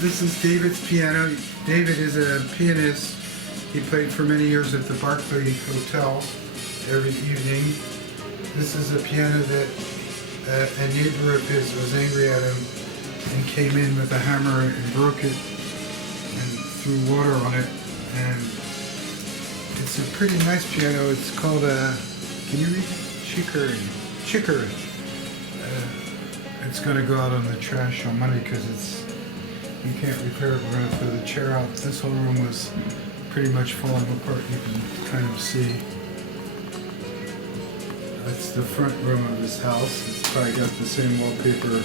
This is David's piano. David is a pianist. He played for many years at the Barclay Hotel every evening. This is a piano that a neighbor of his was angry at him and came in with a hammer and broke it and threw water on it. And it's a pretty nice piano. It's called a, can you read it? Chicory. It's going to go out on the trash on Monday because you can't repair it. We're going to throw the chair out. This whole room was pretty much falling apart. You can kind of see. That's the front room of this house. It's probably got the same wallpaper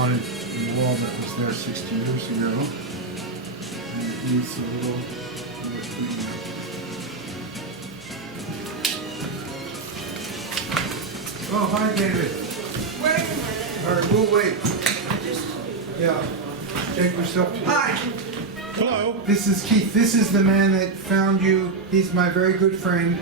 on it, in the wall that was there 60 years ago. And it needs a little cleaning up. Oh, hi, David. Wait a minute. All right, we'll wait. Yeah. Take yourself to Hi. Hello. This is Keith. This is the man that found you. He's my very good friend.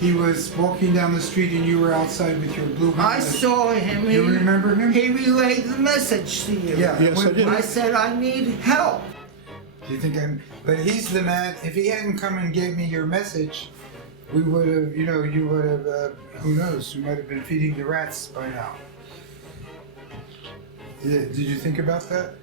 He was walking down the street and you were outside with your blue I helmet. saw him. You remember him? He relayed the message to you. Yeah. Yes, I did. I said I need help. Do you think I'm... But he's the man. If he hadn't come and gave me your message, we would have, you would have, who knows, you might have been feeding the rats by now. Did you think about that?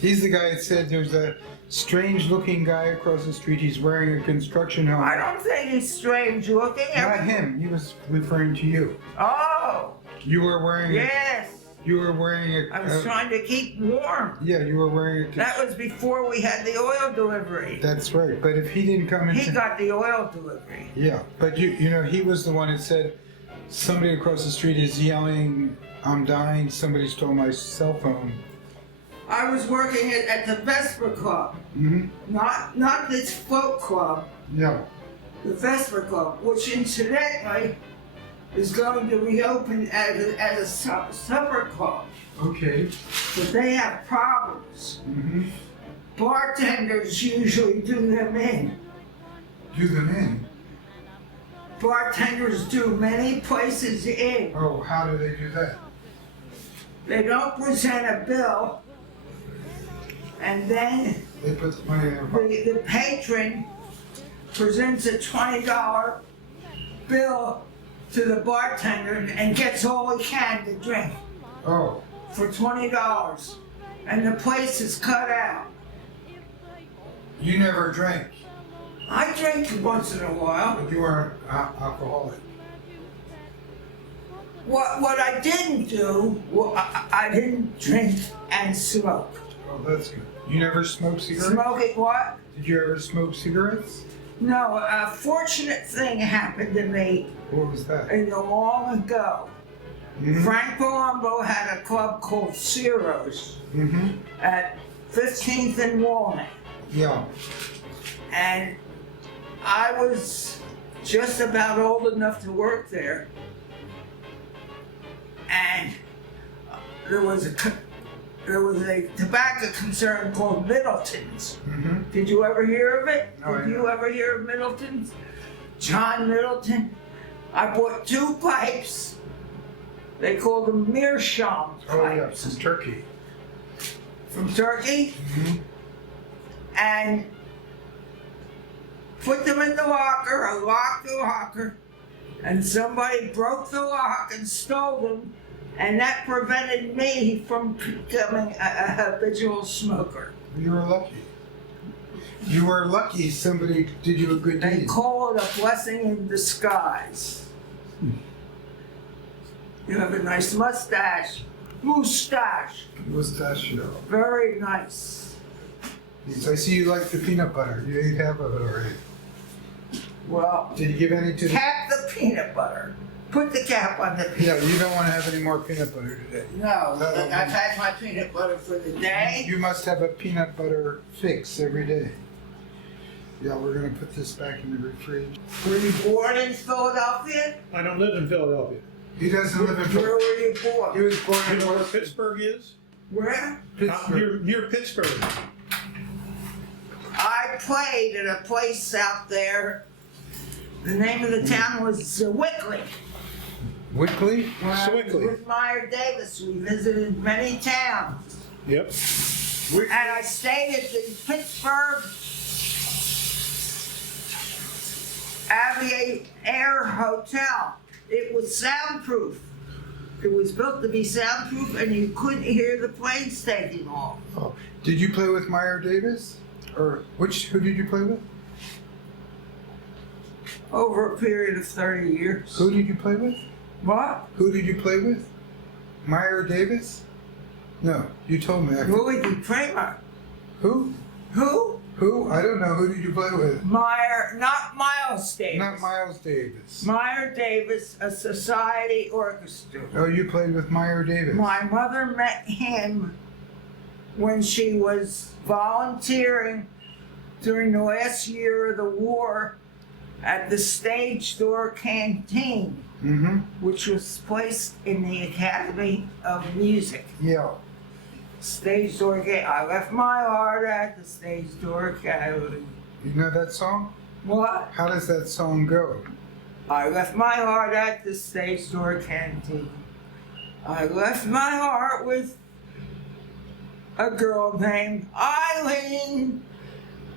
He's the guy that said there's a strange looking guy across the street. He's wearing a construction helmet. I don't think he's strange looking. Not him. He was referring to you. Oh, You were wearing yes. You were wearing a... I was trying to keep warm. Yeah, you were wearing a... That was before we had the oil delivery. That's right. But if he didn't come in... He got the oil delivery. Yeah, but he was the one that said, somebody across the street is yelling, I'm dying, somebody stole my cell phone. I was working at the Vesper Club. Mm-hmm. Not this folk club. Yeah. The Vesper Club, which incidentally is going to reopen as a supper club. Okay. But they have problems. Mm-hmm. Bartenders usually do them in. Do them in. Bartenders do many places in. Oh, how do they do that? They don't present a bill, and then They put the money in their pocket. the patron presents a $20 bill to the bartender and gets all he can to drink Oh, for $20. And the place is cut out. you never drank, I drink once in a while. but you weren't alcoholic. What I didn't do, I didn't drink and smoke. Oh, that's good. You never smoked cigarettes? Smoking what? Did you ever smoke cigarettes? No, a fortunate thing happened to me What was that? in the long ago. Mm-hmm. Frank Palumbo had a club called Ciro's Mm-hmm. at 15th and Walnut. Yeah. And I was just about old enough to work there. And there was a tobacco concern called Middleton's. Mm-hmm. Did you ever hear of it? No, I Did you haven't. ever hear of Middleton's? John Middleton. I bought 2 pipes. They called them meerschaum pipes. Oh, yeah, from Turkey. From Turkey. Mm-hmm. And put them in the locker. I locked the locker. And somebody broke the lock and stole them. And that prevented me from becoming a habitual smoker. You were lucky. You were lucky somebody did you a good They deed. call it a blessing in disguise. You have a nice mustache. Mustache. Mustachio. Very nice. I see you like the peanut butter. You ate half of it already. Well, Did you give any to the... cap the peanut butter. Put the cap on the peanut Yeah, you don't want to have any more peanut butter today. No, I've had my peanut butter for the day. You must have a peanut butter fix every day. Yeah, we're going to put this back in the fridge. Were you born in Philadelphia? I don't live in Philadelphia. He doesn't live in Where Philadelphia. were you He born? was born You in know where North Pittsburgh is? Where? Pittsburgh. Near Pittsburgh. I played at a place out there. The name of the town was Zwickly. Wickley? When I was Zwickly. with Meyer Davis, we visited many towns. Yep. Which, And I stayed at the Pittsburgh Air Hotel. It was soundproof. It was built to be soundproof, and you couldn't hear the planes taking off. oh, did you play with Meyer Davis? Or who did you play with? Over a period of 30 years. Who did you play with? What? Who did you play with? Meyer Davis? No, you told me. Louis D. Kramer. Who? Who? Who? I don't know. Who did you play with? Meyer, not Miles Davis. Not Miles Davis. Meyer Davis, a society orchestra. Oh, you played with Meyer Davis. My mother met him when she was volunteering during the last year of the war at the Stage Door Canteen, Mm-hmm. which was placed in the Academy of Music. Yeah. Stage Door I left my heart at the Stage Door Academy. You know that song? What? How does that song go? I left my heart at the Stage Door Canteen. I left my heart with a girl named Eileen.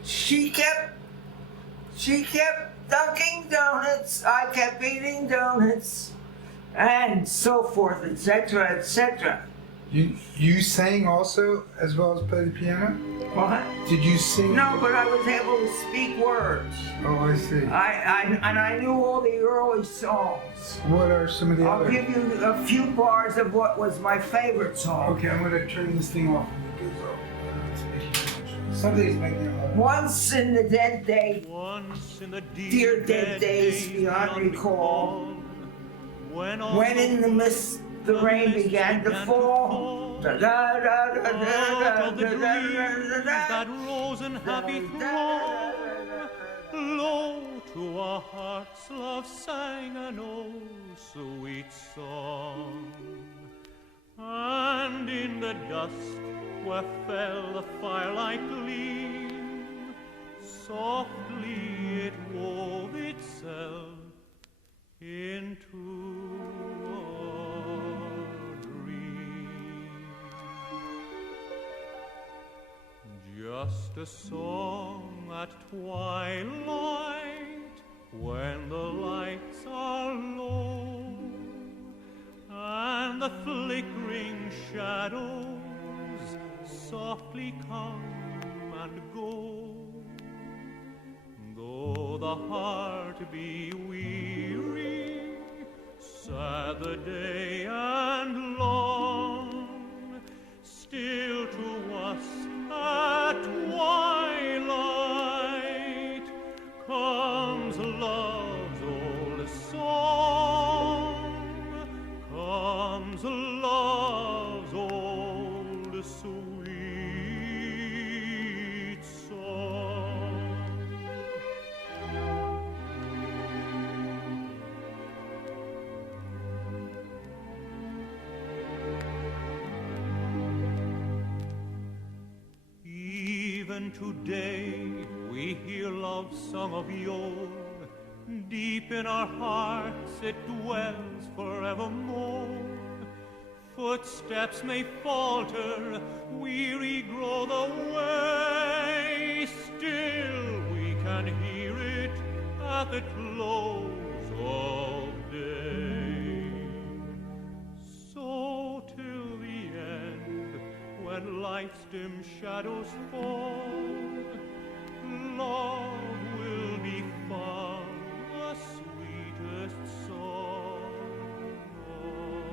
She kept dunking donuts. I kept eating donuts, and so forth, etc., etc. You sang also as well as play the piano? What? Did you sing? No, but I was able to speak words. Oh, I see. I knew all the early songs. What are some of the I'll other? give you a few bars of what was my favorite song. Okay, I'm going to turn this thing off when it goes off. Something's making it hard. Once in the dead day, Once in the dear dead days beyond recall, when in the mist the rain began to fall. Da, da, da, da, da, Out of the da, da, dreams da, da, that rose in happy throng, low to our hearts love sang an oh sweet song. And in the dust where fell the firelight gleam, softly it wove itself into a dream. Just a song at twilight when the lights are low and the flickering shadows softly come and go. Though the heart be weary, sad the day and long, still to us at twilight comes love's old song, comes love's old sweet song. Even today we hear love's song of yore. Deep in our hearts it dwells forevermore. Footsteps may falter, weary grow the way, still we can hear it at the close of day. So till the end, when life's dim shadows fall, love will be found the sweetest song of all.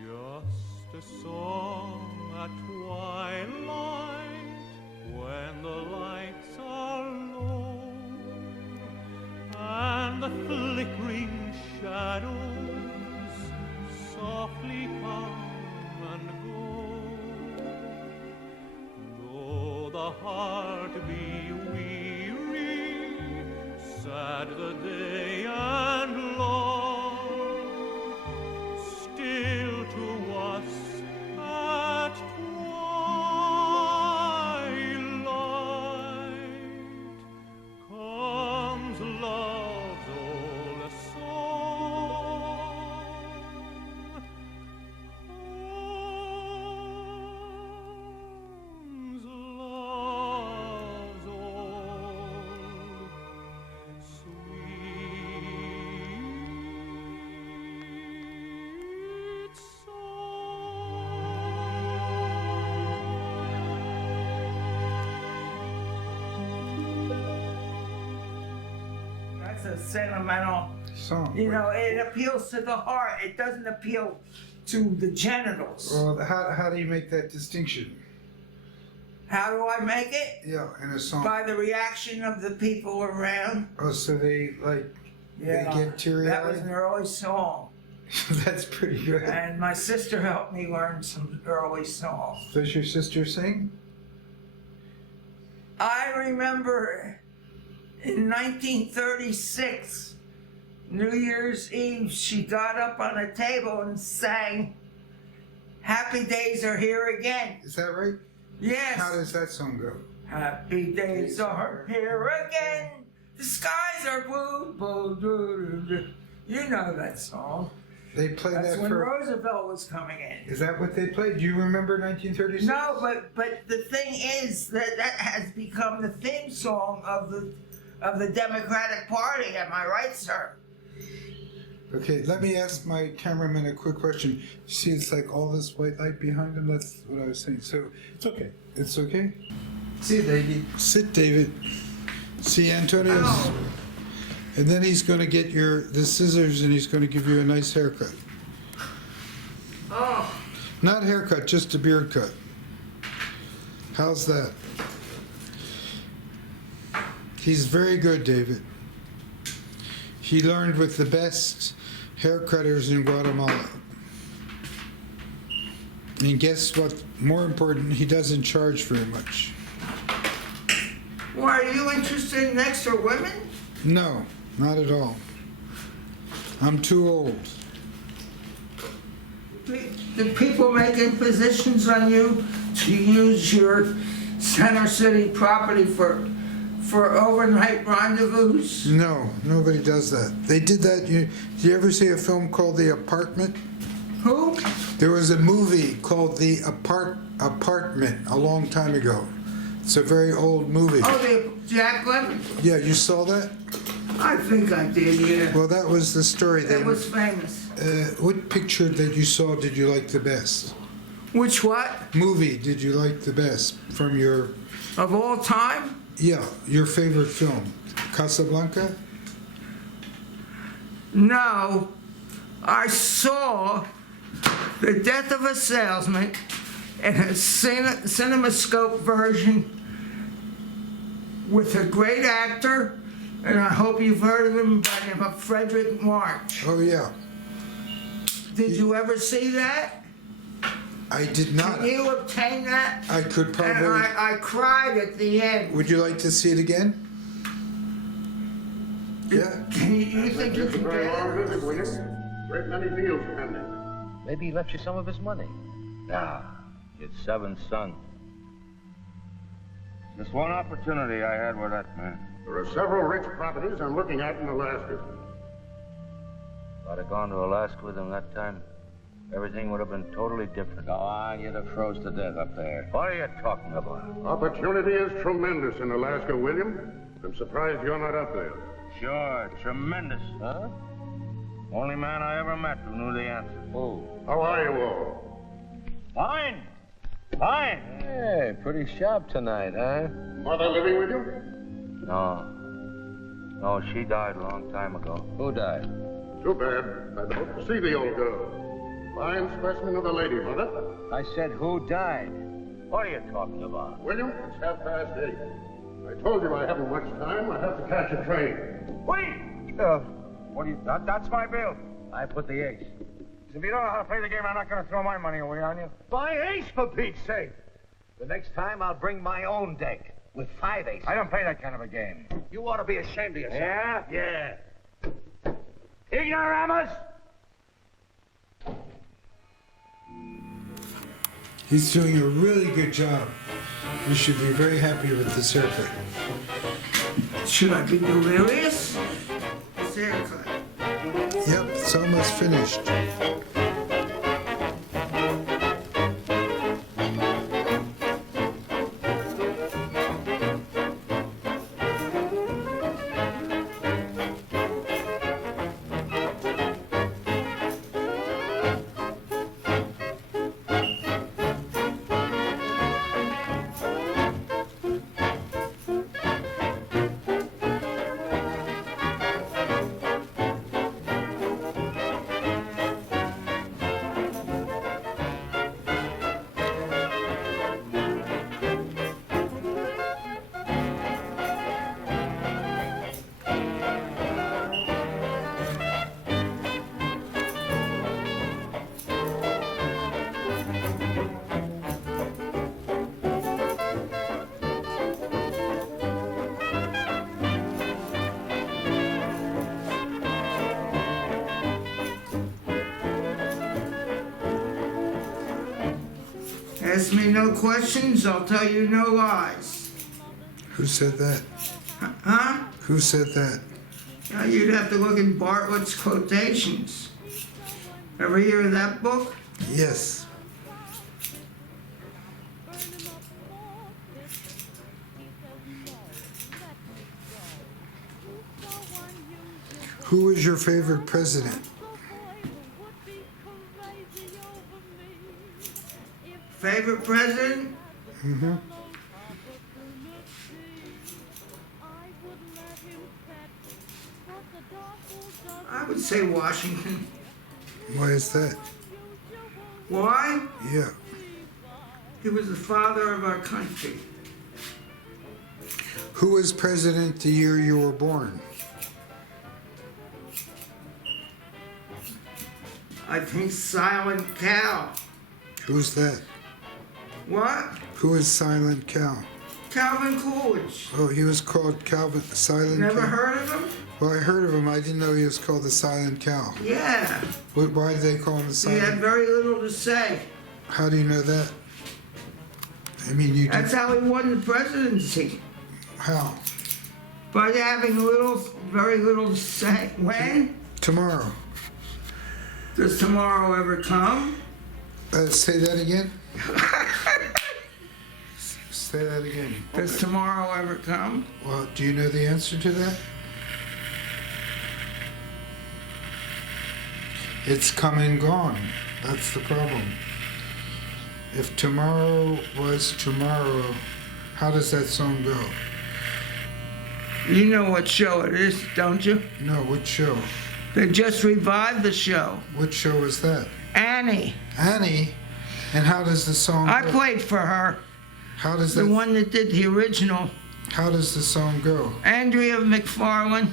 Just a song at twilight when the lights are low and the flickering shadows softly come and go. Though the heart be weary, sad the day and long, still to us at twilight comes love's old song, a sentimental, Song. you know, it appeals to the heart. It doesn't appeal to the genitals. Well, how do you make that distinction? How do I make it? Yeah, in a song. By the reaction of the people around. Oh, so they Yeah, they get teary-eyed? that was an early song. That's pretty good. And my sister helped me learn some early songs. Does your sister sing? I remember in 1936, New Year's Eve, she got up on a table and sang, "Happy Days Are Here Again." Is that right? Yes. How does that song go? Happy days are here again. The skies are blue, blue, blue, blue. You know that song. They played That's that when for... Roosevelt was coming in. Is that what they played? Do you remember 1936? No, but the thing is that has become the theme song of the Democratic Party. Am I right, sir? Okay, let me ask my cameraman a quick question. See, it's like all this white light behind him. That's what I was saying. So It's okay. it's okay. Sit, David. Sit, David. See, Antonio's, Oh. and then he's going to get the scissors and he's going to give you a nice haircut. Oh, Not haircut, just a beard cut. How's that? He's very good, David. He learned with the best hair cutters in Guatemala. And guess what? More important, he doesn't charge very much. why are you interested in extra women? No, not at all. I'm too old. Do people make impositions on you to use your Center City property for overnight rendezvous? No, nobody does that. They did that. Did you ever see a film called The Apartment? Who? There was a movie called The Apartment a long time ago. It's a very old movie. Oh, the Jack Lemmon? Yeah, you saw that? I think I did, yeah. Well, that was the story. It was famous. What picture that you saw did you like the best? Which what? Movie did you like the best from your, Of all time? yeah, your favorite film? Casablanca? No. I saw The Death of a Salesman in a CinemaScope version with a great actor, and I hope you've heard of him by the name of Frederick March. Oh, yeah. Did you ever see that? I did not. Can you obtain that? I could And probably. I cried at the end. Would you like to see it again? Yeah. Can you think you can Very get long it? visit, William. Great many deals pending. Maybe he left you some of his money. Nah, it's 7 sons. Just one opportunity I had with that man. There are several rich properties I'm looking at in Alaska. If I'd have gone to Alaska with him that time, everything would have been totally different. Go on, you'd have froze to death up there. What are you talking about? Opportunity is tremendous in Alaska, William. I'm surprised you're not up there. Sure, tremendous. Huh? Only man I ever met who knew the answer. Who? How are you all? Fine. Fine. Hey, pretty sharp tonight, huh? Mother living with you? No. No, she died a long time ago. Who died? Too bad. I'd hoped to see the old girl. Fine specimen of a lady, Mother. I said who died. What are you talking about? William, it's 8:30. I told you I haven't much time. I have to catch a train. Wait! What do you... That's my bill. I put the ace. If you don't know how to play the game, I'm not going to throw my money away on you. My ace, for Pete's sake! The next time I'll bring my own deck with 5 aces. I don't play that kind of a game. You ought to be ashamed of yourself. Yeah? Yeah. Ignoramus! He's doing a really good job. You should be very happy with this haircut. Should I be delirious? This haircut. Yep, it's almost finished. Ask me no questions, I'll tell you no lies. Who said that? Huh? Who said that? Now you'd have to look in Bartlett's quotations. Ever hear of that book? Yes. Who is your favorite president? Favorite president? Mm-hmm. I would say Washington. Why is that? Why? Yeah. He was the father of our country. Who was president the year you were born? I think Silent Cal. Who's that? What? Who is Silent Cal? Calvin Coolidge. Oh, he was called Calvin Silent Never Cal. heard of him? Well, I heard of him. I didn't know he was called the Silent Cal. Yeah. Why did they call him the He Silent? had very little to say. How do you know that? I mean, you That's did. how he won the presidency. How? By having very little to say. When? Tomorrow. Does tomorrow ever come? Say that again. Say that again. Does tomorrow ever come? Well, do you know the answer to that? It's come and gone. That's the problem. If tomorrow was tomorrow, how does that song go? You know what show it is, don't you? No, which show? They just revived the show. Which show is that? Annie. Annie. And how does the song I go? played for her. How does The that? one that did the original. How does the song go? Andrea McFarlane.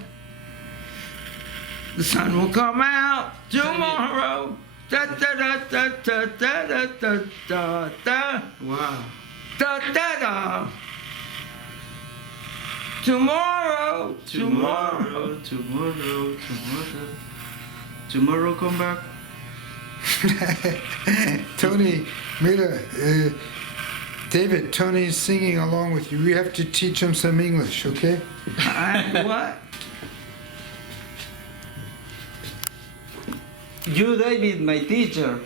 The sun will come out tomorrow. Da da da da da da da da da da. Wow. Da da da. Tomorrow, tomorrow. Tomorrow come back. Tony, mira, David, Tony's singing along with you. We have to teach him some English, okay? What? You, David, my teacher.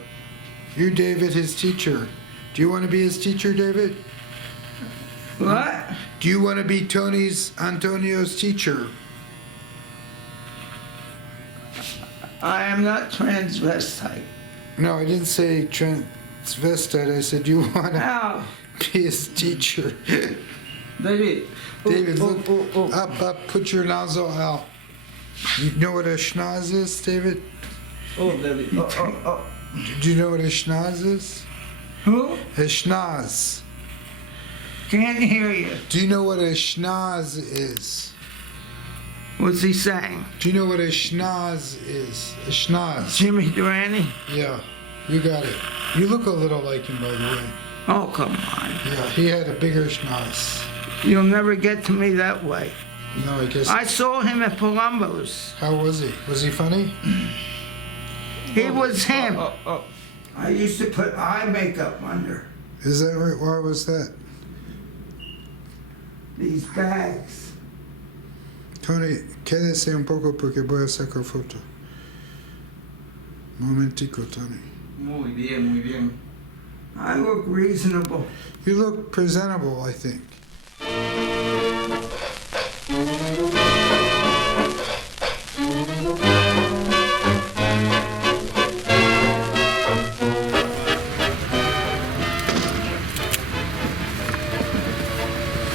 You, David, his teacher. Do you want to be his teacher, David? What? Do you want to be Antonio's teacher? I am not transvestite. No, I didn't say transvestite. I said, do you want to How? be his teacher? David. David, look up, put your nozzle out. You know what a schnoz is, David? Oh, David. Oh. Do you know what a schnoz is? Who? A schnoz. Can't hear you. Do you know what a schnoz is? What's he saying? Do you know what a schnoz is? A schnoz. Jimmy Durante? Yeah, you got it. You look a little like him, by the way. Oh, come on. Yeah, he had a bigger schnoz. You'll never get to me that way. No, I guess. I saw him at Palumbo's. How was he? Was he funny? He was him. Oh. I used to put eye makeup under Is that right? Why was that? these bags. Tony, quédese un poco porque voy a sacar foto. Momentico, Tony. Muy bien. I look reasonable. You look presentable, I think.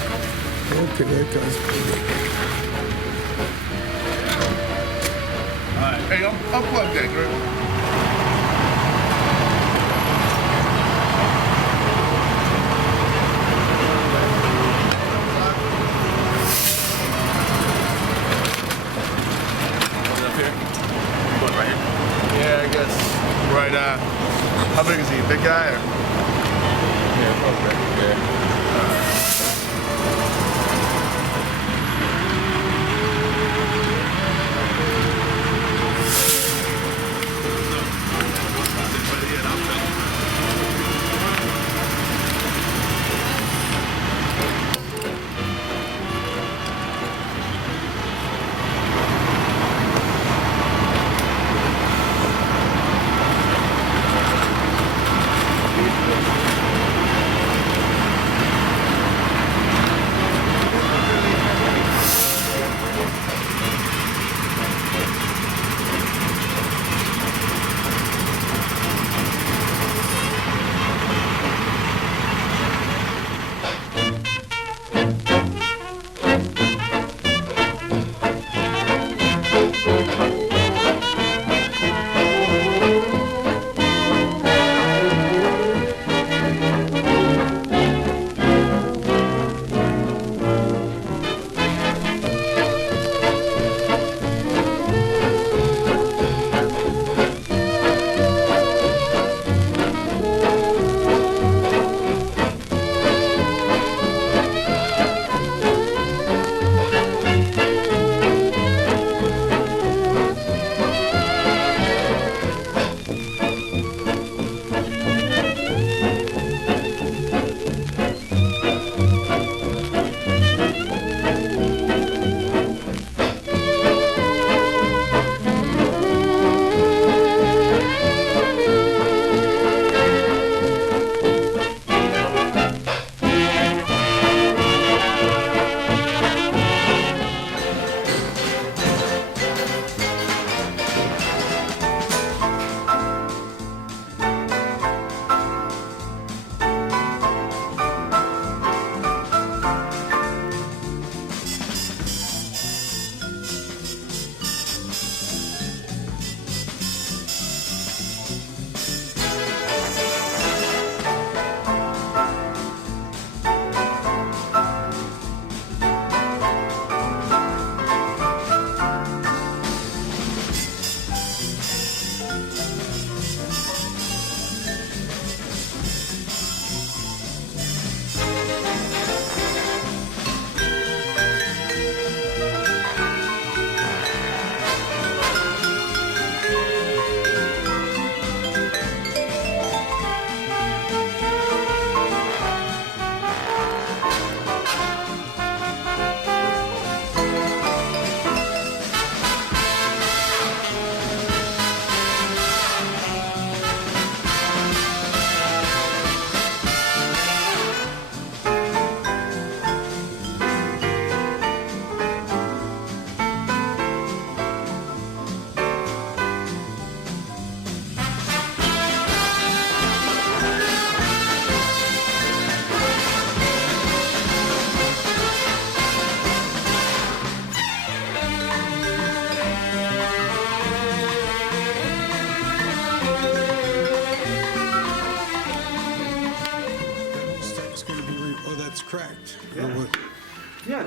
Okay, that guy's pretty. Alright, hey, unplug that, Greg. Yeah, I guess. Right, how big is he? Big guy or? Yeah, probably. Yeah.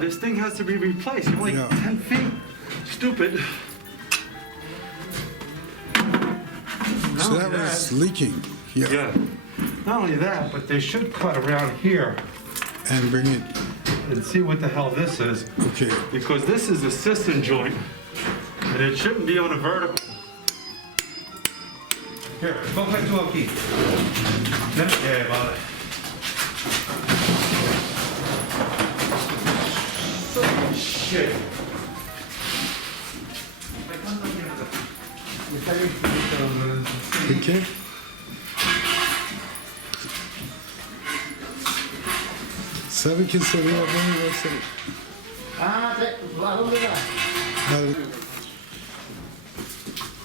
this thing has to be replaced. You're only Yeah. 10 feet. Stupid. So that was leaking. Yeah. Yeah. Not only that, but they should cut around here And bring it. and see what the hell this is. Okay. Because this is a cistern joint, and it shouldn't be on a vertical. Here, coge tú aquí. Yeah, vale. Shit. Okay. ¿Sabe quién sería bueno hacer? Ah, ¿a dónde va?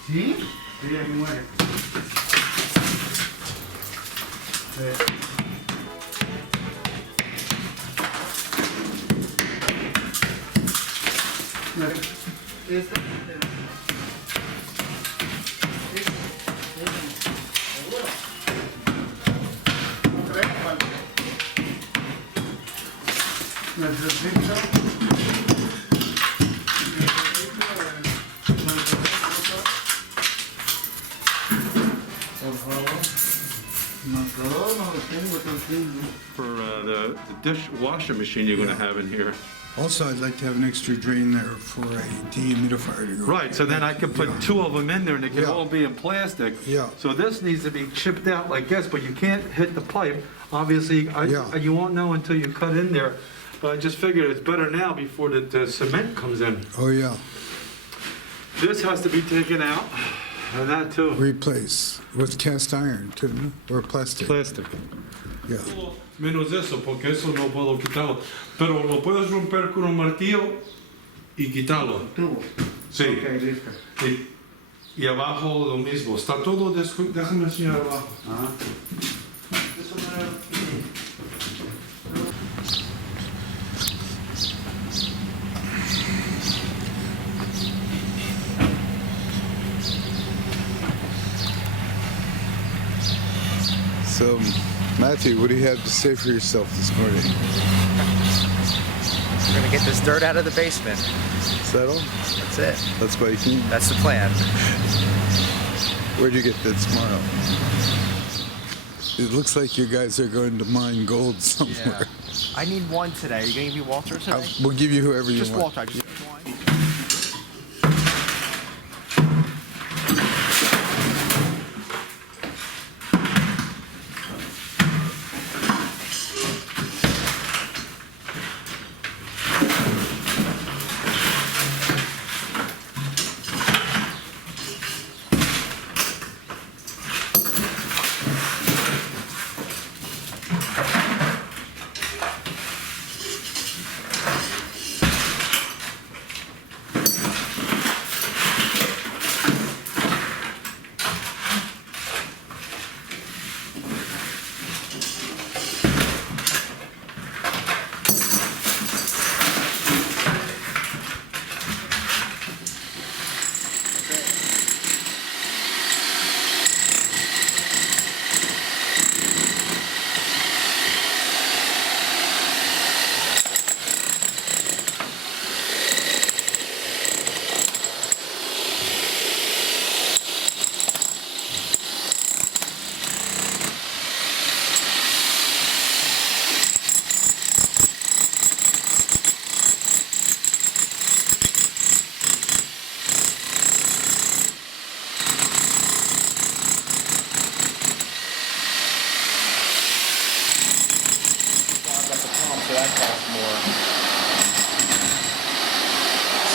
¿Sí? Sí, ahí muere. For the dishwasher machine you're gonna have in here. Also, I'd like to have an extra drain there for a dehumidifier to go. Right, so then I can put two of them in there and they can Yeah. all be in plastic. Yeah. So this needs to be chipped out like this, but you can't hit the pipe. Obviously, Yeah. you won't know until you cut in there. But I just figured it's better now before the cement comes in. Oh, yeah. This has to be taken out, and that too. Replace with cast iron too, no? Or plastic. Plastic. Yeah. Menos eso, porque eso no puedo quitarlo. Pero lo puedes romper con un martillo y quitarlo. Tubo. Sí. Ok, listo. Y abajo lo mismo. Está todo déjame enseñar abajo. Ajá. So, Matthew, what do you have to say for yourself this morning? We're gonna get this dirt out of the basement. Settle? That's it. That's biking. That's the plan. Where'd you get that tomorrow? It looks like you guys are going to mine gold somewhere. I need one today. Are you gonna give me Walter today? We'll give you whoever you Just want. Walter. I just need one.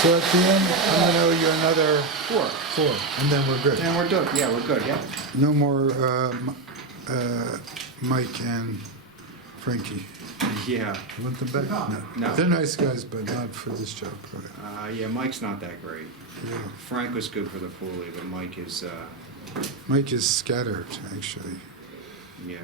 So at the end, I'm gonna owe you another Four. four, and then we're good. And we're done. Yeah, we're good, yeah. No more Mike and Frankie. Yeah. You want them back? No. They're nice guys, but not for this job. Yeah, Mike's not that great. Yeah. Frank was good for the pulley, but Mike is, Mike is scattered, actually. yeah.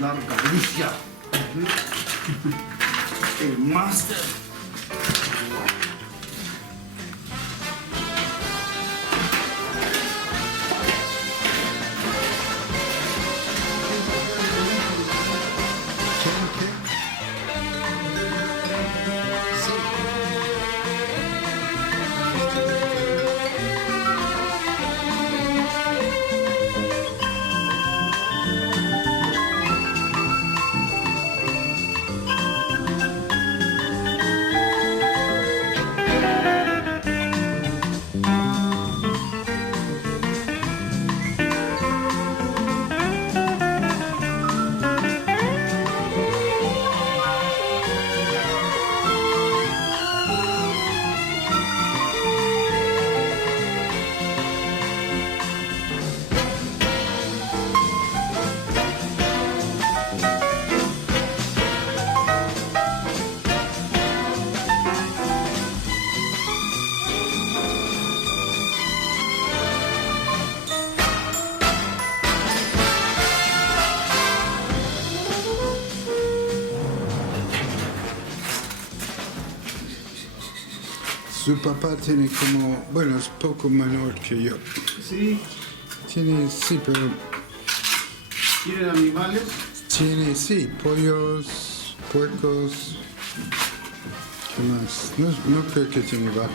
larga delicia. El máster. Su papá tiene como, bueno, es poco menor que yo. Sí, Tiene, sí, pero ¿tienen animales? tiene, sí, pollos, puercos. ¿Qué más? No creo que tiene vaca.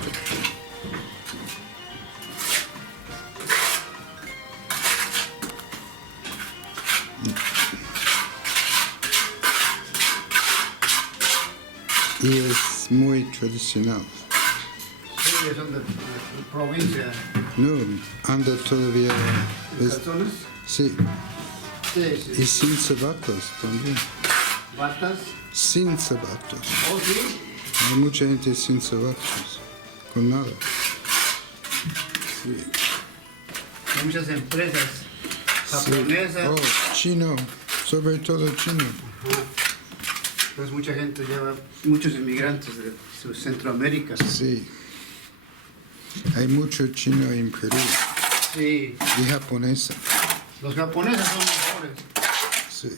Y es muy tradicional. Sí, son de provincia. No, anda todavía. ¿Calzones? Sí, Sí, sí. y sin zapatos también. ¿Batas? Sin zapatos. Oh, sí. Hay mucha gente sin zapatos, con nada. Sí. Hay muchas empresas Sí. japonesas. Oh, chino, sobre todo chino. Pues mucha gente lleva, muchos inmigrantes de Centroamérica. Sí. Hay mucho chino en Perú Sí, y japonesa. los japoneses son mejores. Sí.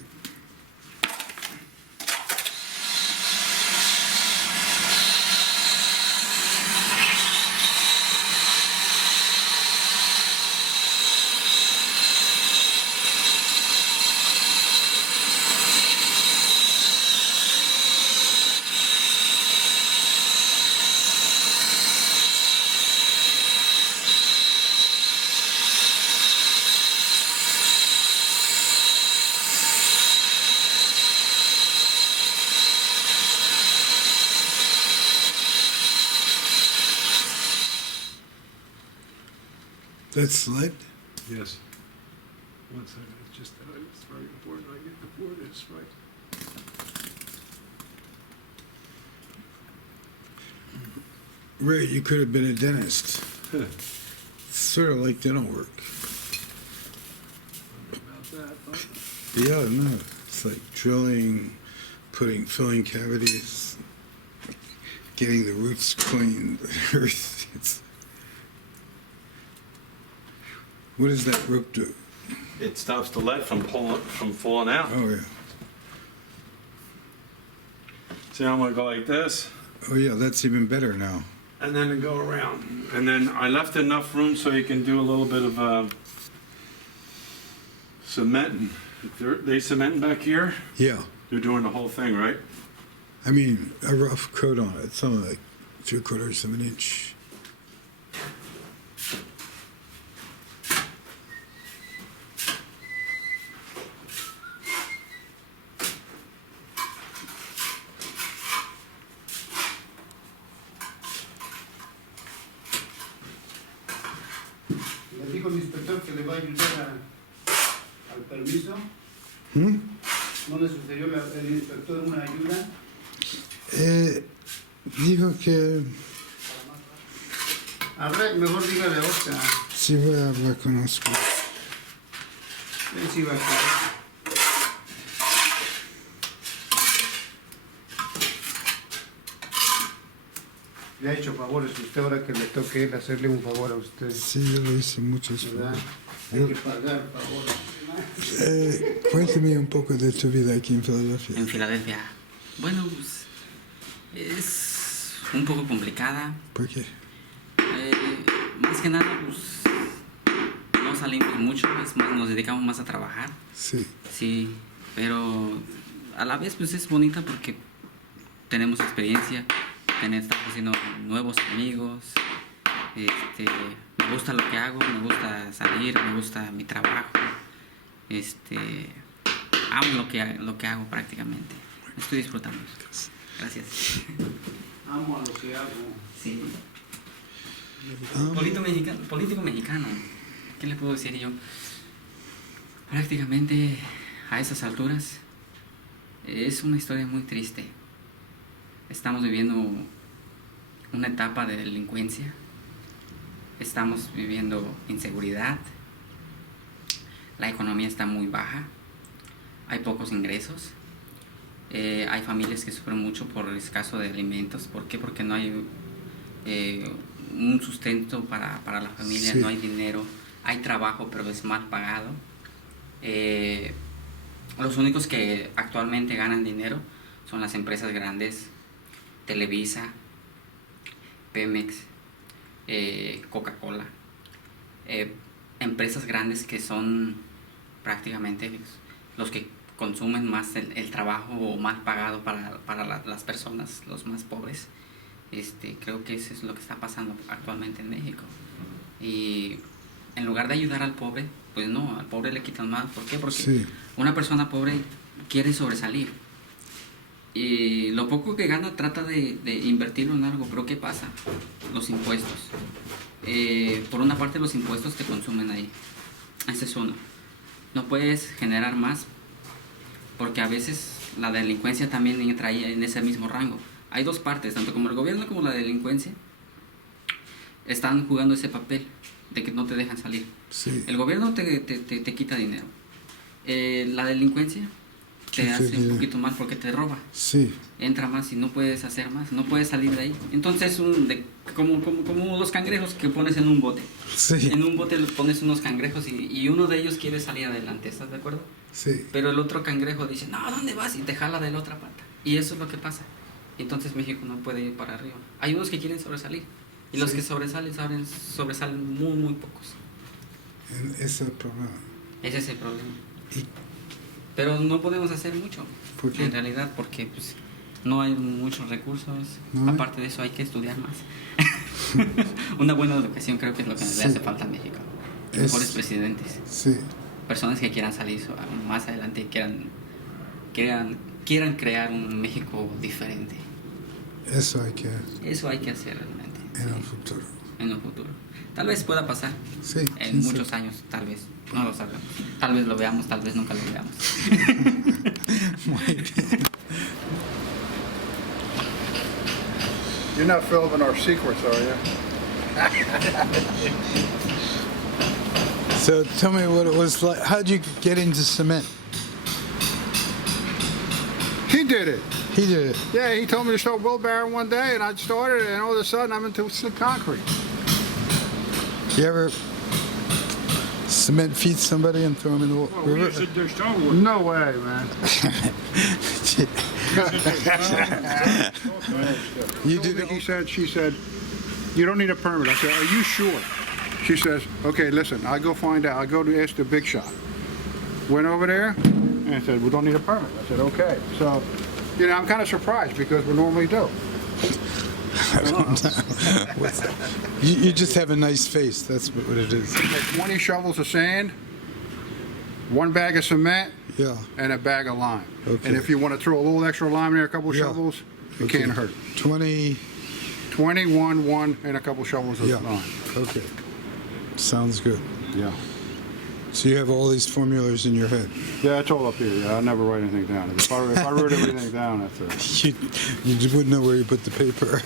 That's sled? Yes. One second, it's just, it's very important I get the borders right. Ray, you could have been a dentist. Sort of like dental work. About that, but Yeah, no, it's like drilling, filling cavities, getting the roots clean. What does that rope do? It stops the lead from falling out. Oh yeah, See, I'm gonna go like this, oh yeah, that's even better now. and then go around. And then I left enough room so you can do a little bit of cementing. They cementing back here? Yeah, They're doing the whole thing, right? I mean a rough coat on it, something like 3/4 of an inch. Le dijo el inspector que le va a ayudar al permiso. ¿Mm? ¿No le sugirió el inspector una ayuda? Dijo que Habrá, mejor dígale a Oscar. sí voy a hablar con Oscar. Él sí va a querer. Le ha hecho favores a usted, ahora que le toque él hacerle un favor a usted. Sí, yo le hice muchas ¿Verdad? cosas. Hay que pagar favores. Cuéntame un poco de tu vida aquí en Filadelfia. En Filadelfia. Bueno, pues es un poco complicada. ¿Por qué? Más que nada, pues no salimos mucho, es más, nos dedicamos más a trabajar. Sí. Sí, pero a la vez pues es bonita porque tenemos experiencia, estamos haciendo nuevos amigos. Me gusta lo que hago, me gusta salir, me gusta mi trabajo. Amo lo que hago prácticamente. Estoy disfrutando. Gracias. Amo a lo que hago. Sí. Político mexicano. ¿Qué le puedo decir yo? Prácticamente a esas alturas es una historia muy triste. Estamos viviendo una etapa de delincuencia. Estamos viviendo inseguridad. La economía está muy baja. Hay pocos ingresos. Hay familias que sufren mucho por el escaso de alimentos. ¿Por qué? Porque no hay un sustento para la familia, Sí. no hay dinero. Hay trabajo, pero es mal pagado. Los únicos que actualmente ganan dinero son las empresas grandes, Televisa, Pemex, Coca-Cola. Empresas grandes que son prácticamente los que consumen más el trabajo mal pagado para las personas, los más pobres. Creo que eso es lo que está pasando actualmente en México. Y en lugar de ayudar al pobre, pues no, al pobre le quitan más. ¿Por qué? Porque Sí. una persona pobre quiere sobresalir. Y lo poco que gana trata de invertirlo en algo, pero ¿qué pasa? Los impuestos. Por una parte los impuestos te consumen ahí. Ese es uno. No puedes generar más porque a veces la delincuencia también entra ahí en ese mismo rango. Hay dos partes, tanto como el gobierno como la delincuencia están jugando ese papel de que no te dejan salir. Sí. El gobierno te quita dinero. La delincuencia te hace un poquito mal porque te roba. Sí. Entra más y no puedes hacer más, no puedes salir de ahí. Entonces, como los cangrejos que pones en un bote. Sí. En un bote le pones unos cangrejos y uno de ellos quiere salir adelante, ¿estás de acuerdo? Sí. Pero el otro cangrejo dice, no, ¿dónde vas? Y te jala de la otra pata. Y eso es lo que pasa. Entonces México no puede ir para arriba. Hay unos que quieren sobresalir. Y los Sí. que sobresalen muy, muy pocos. Ese es el problema. Ese es el problema. ¿Y Pero no podemos hacer mucho, por qué? en realidad, porque pues, no hay muchos recursos. ¿No hay? Aparte de eso, hay que estudiar más. Una buena educación creo que es lo que Sí. le hace falta a México. Y Es- mejores presidentes. Sí. Personas que quieran salir más adelante y quieran crear un México diferente. Eso hay que Eso hay que hacer realmente. en sí, el futuro. en un futuro. Tal vez pueda pasar. Sí. En quién muchos sabe. años, tal vez. No lo sabemos. Tal vez lo veamos, tal vez nunca lo veamos. Muy bien. You're not filming our secrets, are you? So tell me what it was like. How'd you get into cement? He did it. He did it. Yeah, he told me to start wheelbarrow one day, and I started, and all of a sudden I'm into concrete. You ever cement feed somebody and throw them in the river? No way, man. You Told did me, it. she said, you don't need a permit. I said, are you sure? She says, okay, listen, I'll go find out. I'll go to ask the big shot. Went over there, and I said, we don't need a permit. I said, okay. So, I'm kind of surprised because we normally do. You just have a nice face. That's what it is. 20 shovels of sand, 1 bag of cement, Yeah. and a bag of lime. Okay. And if you want to throw a little extra lime in there, a couple of Yeah. shovels, it Okay. can't hurt. 20. 21, 1, and a couple shovels of Yeah. lime. Okay. Sounds good. Yeah. So you have all these formulas in your head. Yeah, it's all up here. Yeah, I never write anything down. If I wrote everything down, that's it. You just wouldn't know where you put the paper.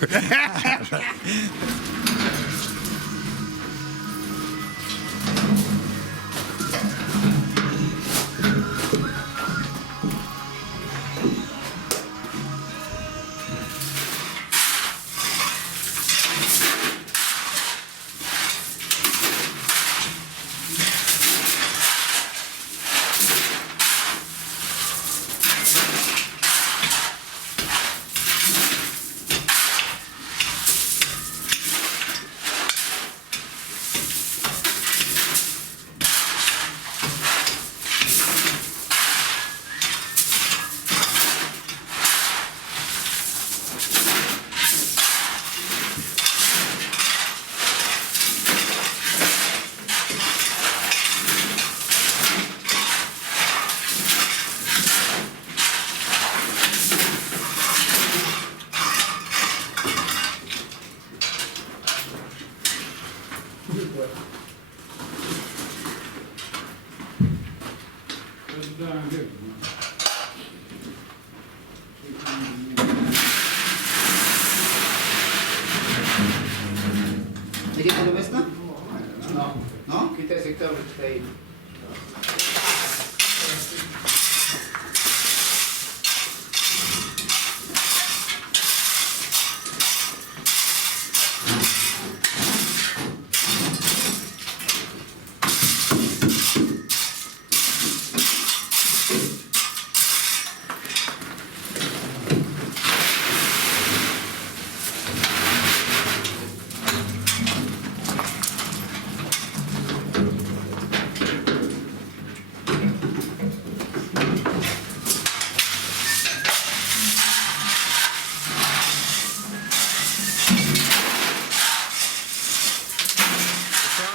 ¿Le quita la vesta? No. ¿No? Quita ese cable que está ahí.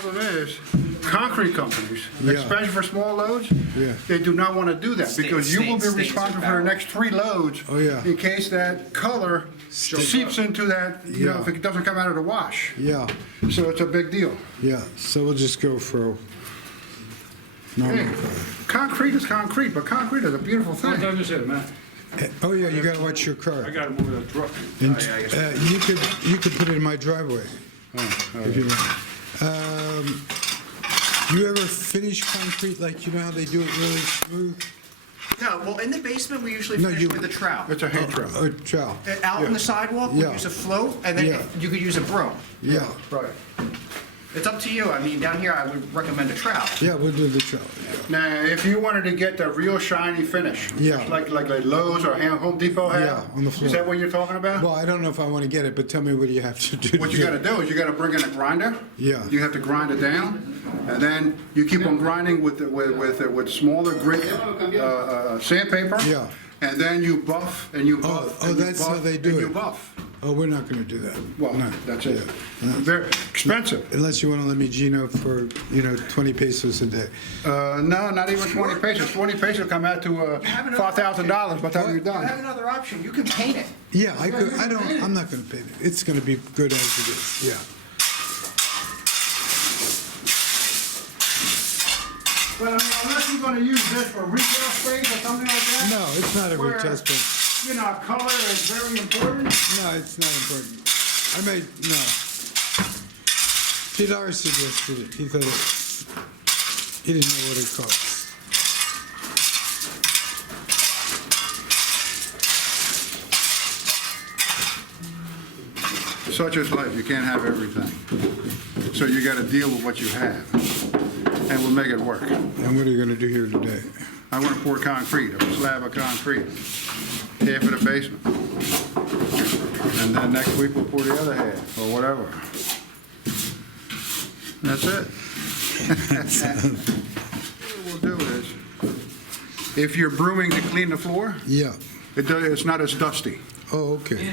Problem is, concrete companies, Yeah. especially for small loads, Yeah. they do not want to do that because you will be Stains responsible your for the barrel. next 3 loads Oh, yeah. in case that color seeps into that, you know, Yeah. if it doesn't come out of the wash. Yeah, So it's a big deal. yeah, so we'll just go for normal. Hey, concrete is concrete, but concrete is a beautiful thing. Just said, man, Oh, yeah, you gotta watch your car. I got him over that truck. And, you could put it in my driveway, if you want. You ever finish concrete, like, you know how they do it really smooth? No, well, in the basement, we usually No, finish you- with a trowel. It's a hand trowel. Or trowel? Out on yeah. the sidewalk, we Yeah. use a float, and then Yeah. you could use a broom. Yeah, Right. It's up to you. I mean, down here, I would recommend a trowel. yeah, we'll do the trowel. Now, if you wanted to get the real shiny finish, Yeah. like Lowe's or Home Depot have, Yeah, on the floor. is that what you're talking about? Well, I don't know if I wanna get it, but tell me what do you have to do? What you gotta do is you gotta bring in a grinder. Yeah. You have to grind it down, and then you keep on grinding with smaller grit sandpaper. Yeah. And then you buff and you buff. oh, and you that's buff how they do and You it. buff. Oh, we're not gonna do that. Well, No. that's it. Yeah. No. Very expensive. Unless you wanna let me Gino for, 20 pesos a day. No, not even 20 pesos. 20 pesos come out to $5,000 by the time you're You have done. another option. You can paint it. Yeah, I'm not gonna paint it. It's gonna be good as it is, yeah. But I mean, unless you're gonna use this for retail space or something like that. No, it's not a where, retail space. You know, color is very important. No, it's not important. No. Pilar suggested it. He thought he didn't know what it cost. Such is life, you can't have everything. So you gotta deal with what you have, and we'll make it work. And what are you gonna do here today? I wanna pour concrete, a slab of concrete, half of the basement. And then next week we'll pour the other half, or whatever. That's it. What we'll do is, if you're brooming to clean the floor, Yeah. it's not as dusty. Oh, okay.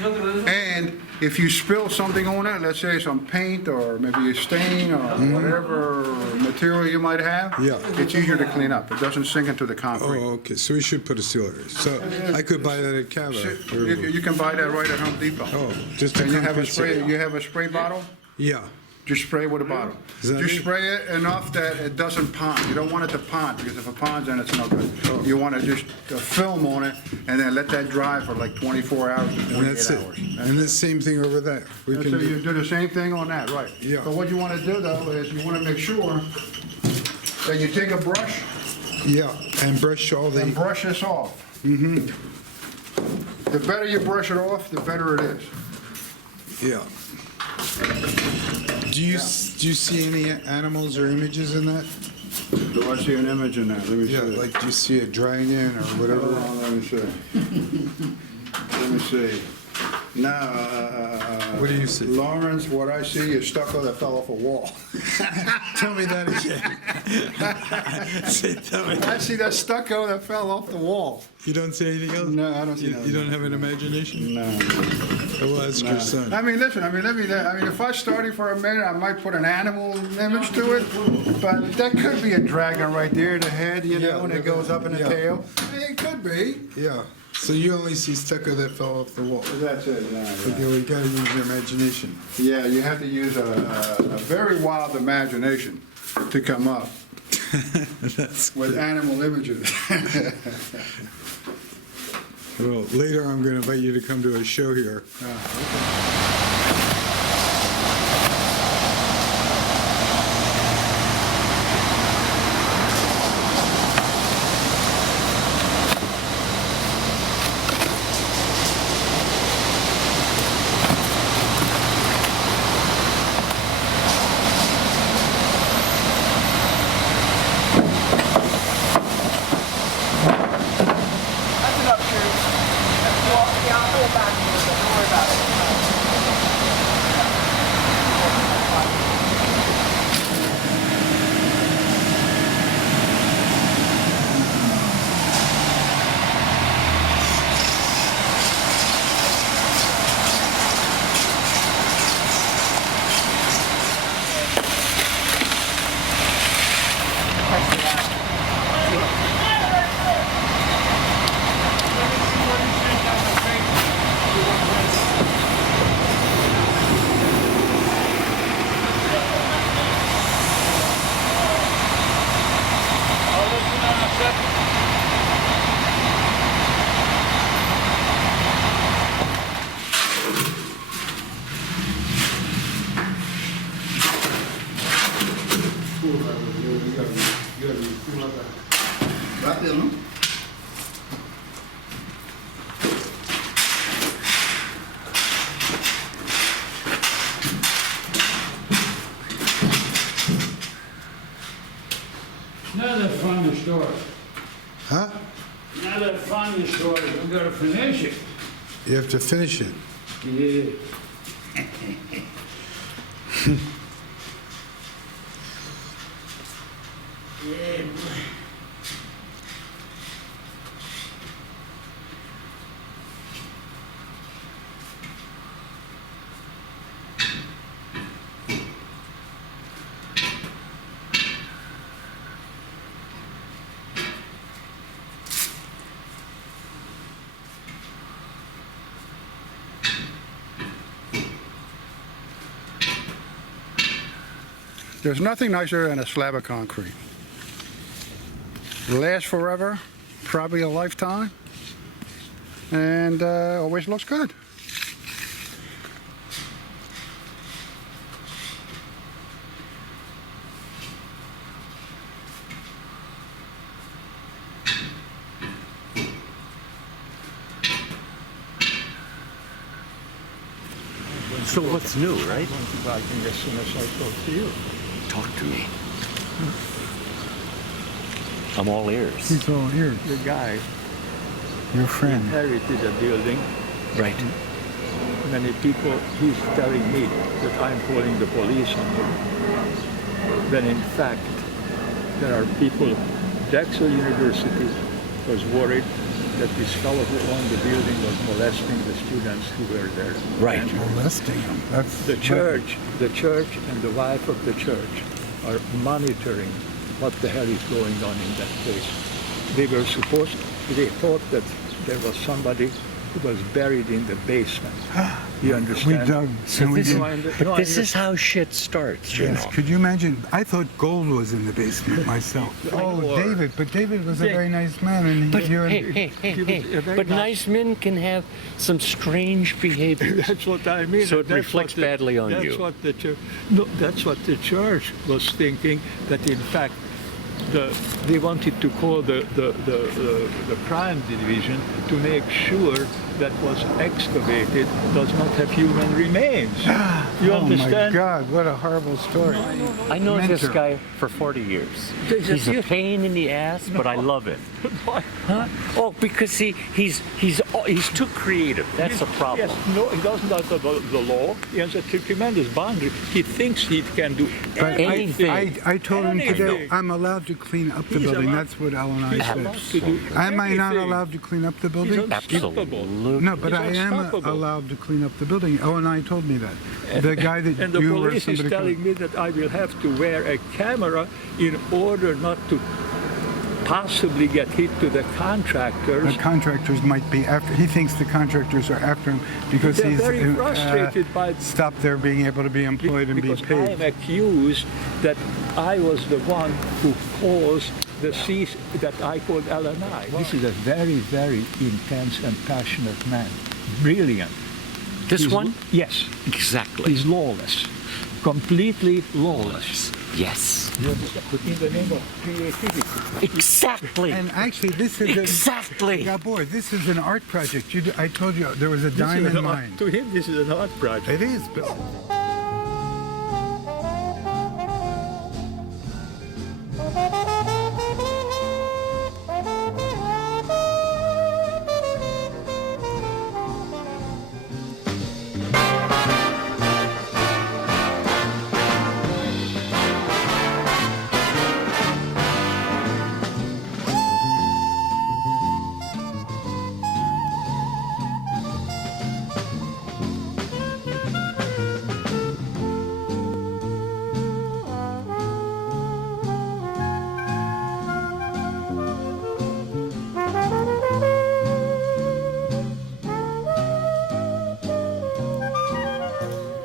And if you spill something on it, let's say some paint or maybe a stain or whatever material you might have, Yeah. it's easier to clean up. It doesn't sink into the concrete. Oh, okay. So we should put a sealer. So I could buy that at Cava. You can buy that right at Home Depot. Oh, just a And you have a concrete spray. sealer. You have a spray bottle. Yeah. Just spray with a bottle. Is that Just it? spray it enough that it doesn't pond. You don't want it to pond because if it ponds, then it's no good. Oh. You want to just film on it and then let that dry for like 24 hours to 48 And that's it. hours. And the same thing over there. We And can so do. you do the same thing on that, right? Yeah. But what you want to do though is you want to make sure that you take a brush Yeah, and brush all and the. brush this off. Mm-hmm. The better you brush it off, the better it is. Yeah. Do you see any animals or images in that? Do I see an image in that? Let me see. Yeah, like do you see a dragon or whatever? Let me see. Let me see. Now, What do you see? Lawrence, what I see is stucco that fell off a wall. Tell me that again. Tell me. I see that stucco that fell off the wall. You don't see anything else? No, I don't see You nothing. don't have an imagination? No. Well, ask your son. I mean, listen, if I started for a minute, I might put an animal image to it, but that could be a dragon right there, the head, and it goes up in the Yeah. tail. It could be. Yeah. So you only see stucco that fell off the wall. That's it, yeah. Okay, we gotta use your imagination. Yeah, you have to use a very wild imagination to come up That's with animal images. Well, later I'm gonna invite you to come to a show here. That's enough, Truth. Well, yeah, I'll go back a little bit. Don't worry about it. Rápido, ¿no? Now that find the story. Huh? Now that find the story, we gotta finish it. You have to finish it. Yeah. Yeah, boy. There's nothing nicer than a slab of concrete. Lasts forever, probably a lifetime, and always looks good. So what's new, right? Back in as soon as I talk to you. Talk to me. I'm all ears. He's all ears. The guy Your friend. inherited a building. Right. Many people, he's telling me that I'm calling the police on him. When in fact, there are people, Drexel University was worried that this fellow who owned the building was molesting the students who were there. Right. And Molesting him. That's the church and the wife of the church are monitoring what the hell is going on in that place. They thought that there was somebody who was buried in the basement. You understand? We dug. So and we this, did. but this is how shit starts, you Yes. know. Could you imagine? I thought gold was in the basement myself. Oh, David. But David was a very nice man, and But you hey, but nice men can have some strange behaviors. That's what I mean. So it That's reflects what the- badly on that's you. What the church, no, that's what the church was thinking, that in fact they wanted to call the crime division to make sure that was excavated does not have human remains. You understand? Oh my God! What a horrible story. I know this Mentor. guy for 40 years. This He's a is- pain in the ass, but I love him. Why? Huh? Oh, because he's too creative. That's the problem. Yes, no, he doesn't know the law. He has a tremendous boundary. He thinks he can do But anything. I told him today Anything. I'm allowed to clean up the He's building. allowed- That's what Al and I He's said. allowed to do Am I not anything. allowed to clean up the He's building? unstoppable. No, but He's I am unstoppable. allowed to clean up the building. Oh, and I told me that. The guy that And the you or police is somebody telling me that I will have to wear a camera in order not to possibly get hit to the contractors. The contractors might be after. He thinks the contractors are after him because They're he's very frustrated by stopped their being able to be employed and be because paid. I am accused that I was the one who caused the cease that I called LNI. This is a very, very intense and passionate man. Brilliant. This one? Yes. Exactly. He's lawless. Completely lawless. Yes. But in the name of creativity. Exactly. And actually, this is Exactly. Gabor, this is an art project. I told you there was a diamond mine. To him, this is an art project. It is, but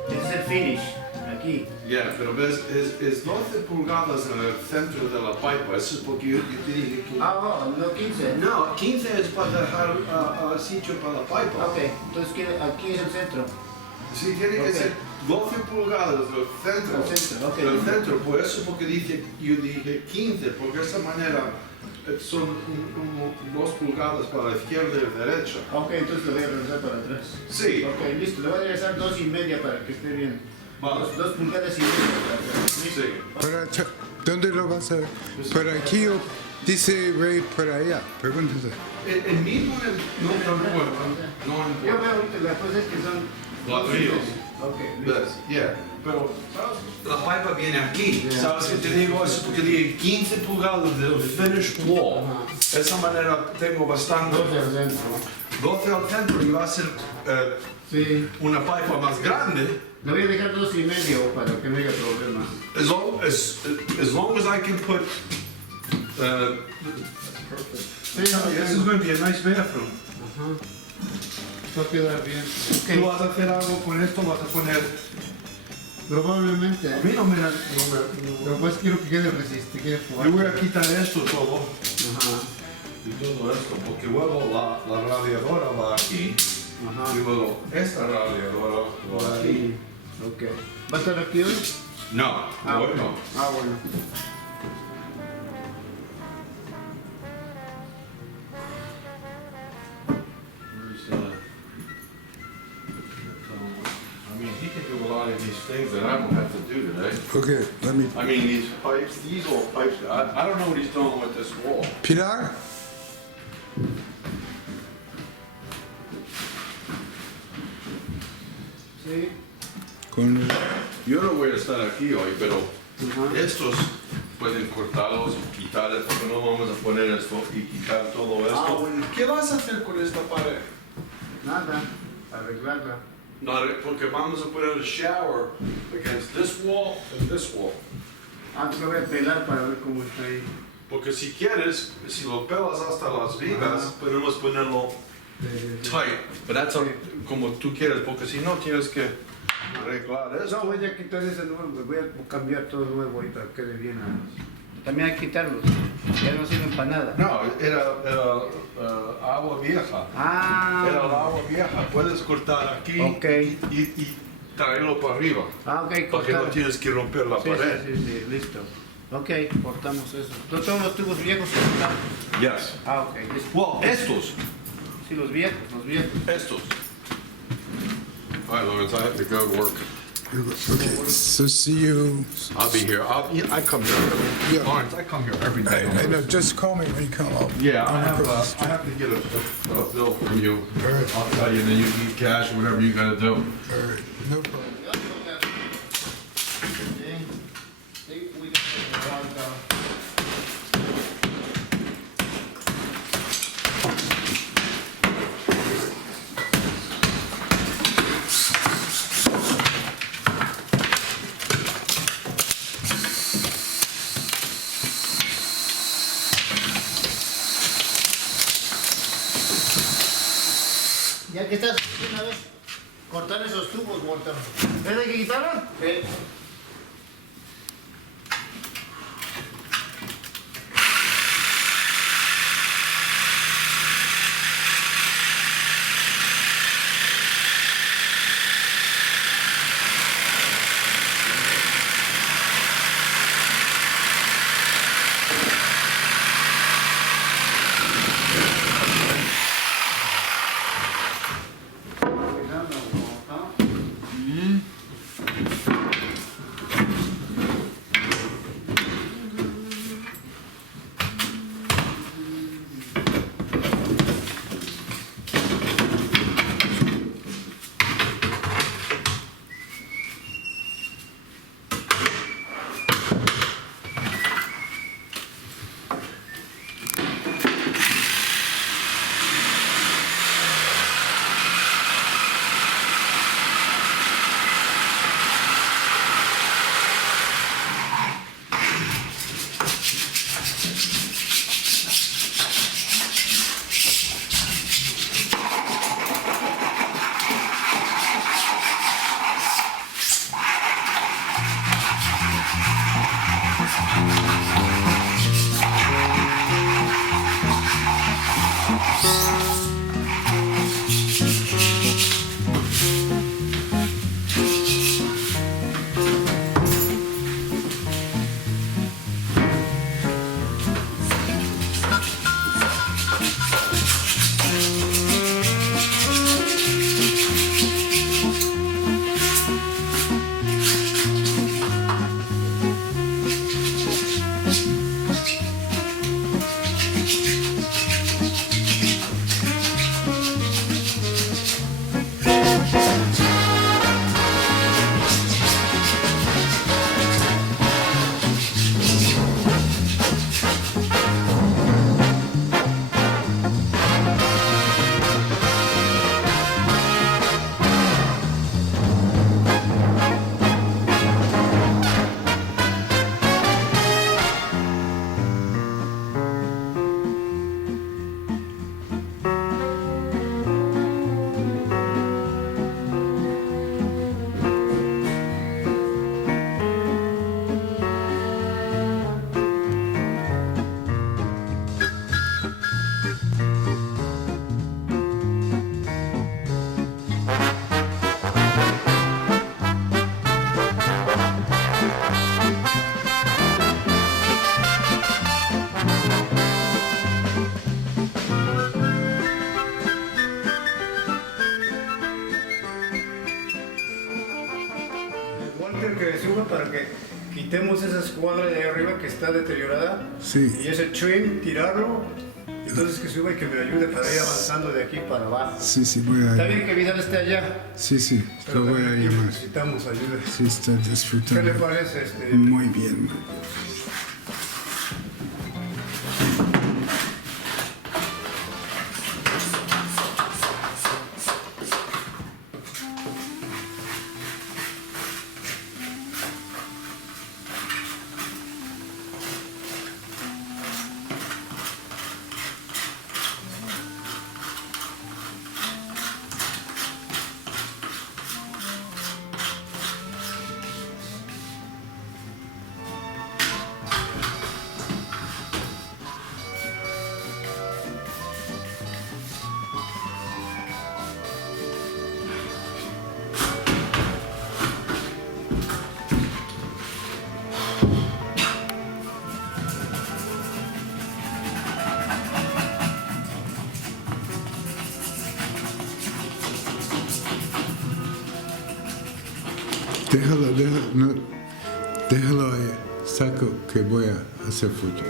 Ese es el finish, aquí. Yeah, pero ves, es 12 pulgadas en el centro de la pipa. Eso es porque yo te dije que... No 15. No, 15 es para dejar sitio para la pipa. Ok, entonces aquí es el centro. Sí, tiene que ser 12 pulgadas del centro. El centro, ok. Del centro, por eso porque yo dije 15, porque de esa manera son 2 pulgadas para la izquierda y la derecha. Ok, entonces lo voy a regresar para atrás. Sí. Ok, listo, le voy a regresar 2,5 para que esté bien. Vale. 2 pulgadas y media para atrás. Listo. Sí. ¿dónde lo vas a ver? Por aquí o dice Ray por allá. Pregúntese. El mismo no importa. No Yo importa. veo ahorita las cosas que son Ladrillos. Ok, listo. ¿Ves? Yeah. Pero, ¿sabes? La pipa viene aquí. ¿Sabes qué te digo? Eso porque dije 15 pulgadas del finished wall. De esa manera tengo bastante. 12 al centro. 12 al centro y va a ser Sí. una pipa más grande. Le voy a dejar 2,5 para que no haya problema. As long as I can put. Sí, This is going to be a nice bathroom. va a quedar bien. ¿Tú vas a hacer algo con esto? ¿Vas a poner? Probablemente. A mí no me. Pero pues quiero que quede resistente, que quede Yo fuerte. voy a quitar esto todo. Ajá. Y todo esto, porque luego la radiadora va aquí. Ajá. Y luego esta radiadora va aquí. Ok. ¿Va a estar aquí hoy? No, hoy ok. no. Bueno. I mean, he can do a lot of these things that I don't have to do today. Okay, let me. I mean, these pipes, these old pipes, I don't know what he's doing with this wall. Pilar? Sí. Yo no voy a estar aquí hoy, pero estos pueden cortarlos, quitar esto, pero no vamos a poner esto y quitar todo esto. Bueno. ¿Qué vas a hacer con esta pared? Nada. Arreglarla. No, porque vamos a poner el shower against this wall and this wall. Antes lo voy a pelar para ver cómo está ahí. Porque si quieres, si lo pelas hasta las vigas, podemos ponerlo tight. Pero that's como tú quieres, porque si no tienes que arreglar No, esto. voy a quitar ese nuevo, voy a cambiar todo nuevo ahí para que quede bien. También hay que quitarlos. Ya no sirven para nada. No, era agua vieja. Era el agua vieja. Puedes cortar aquí Ok. y traerlo para arriba. Ok, Porque no cortado. tienes que romper la Sí, pared. sí, listo. Ok, cortamos eso. Todos los tubos viejos se cortaron. Yes. Ok, listo. Well, estos. Sí, los viejos. Estos. All right, Lawrence, I have to go to work. Okay, so see you. I'll be here. I come here. Yeah. Lawrence, I come here every day. I know, just call me when you come up. Yeah, I have to get a bill from you. I'll tell you, and then you need cash, whatever you gotta do. All right, no problem. Ya que estás una vez, cortar esos tubos, Walter. ¿Ves de qué quitarlo? Sí. Que suba para que quitemos esa escuadra de ahí arriba que está deteriorada. Sí. Y ese trim, tirarlo. Entonces que suba y que me ayude para ir avanzando de aquí para abajo. Sí, sí, voy a... Está bien que Vidal esté allá. Sí, sí, Pero lo voy a aquí llamar. necesitamos ayuda. Sí, está disfrutando. ¿Qué le parece Muy bien. Déjalo ahí. Saco que voy a hacer foto.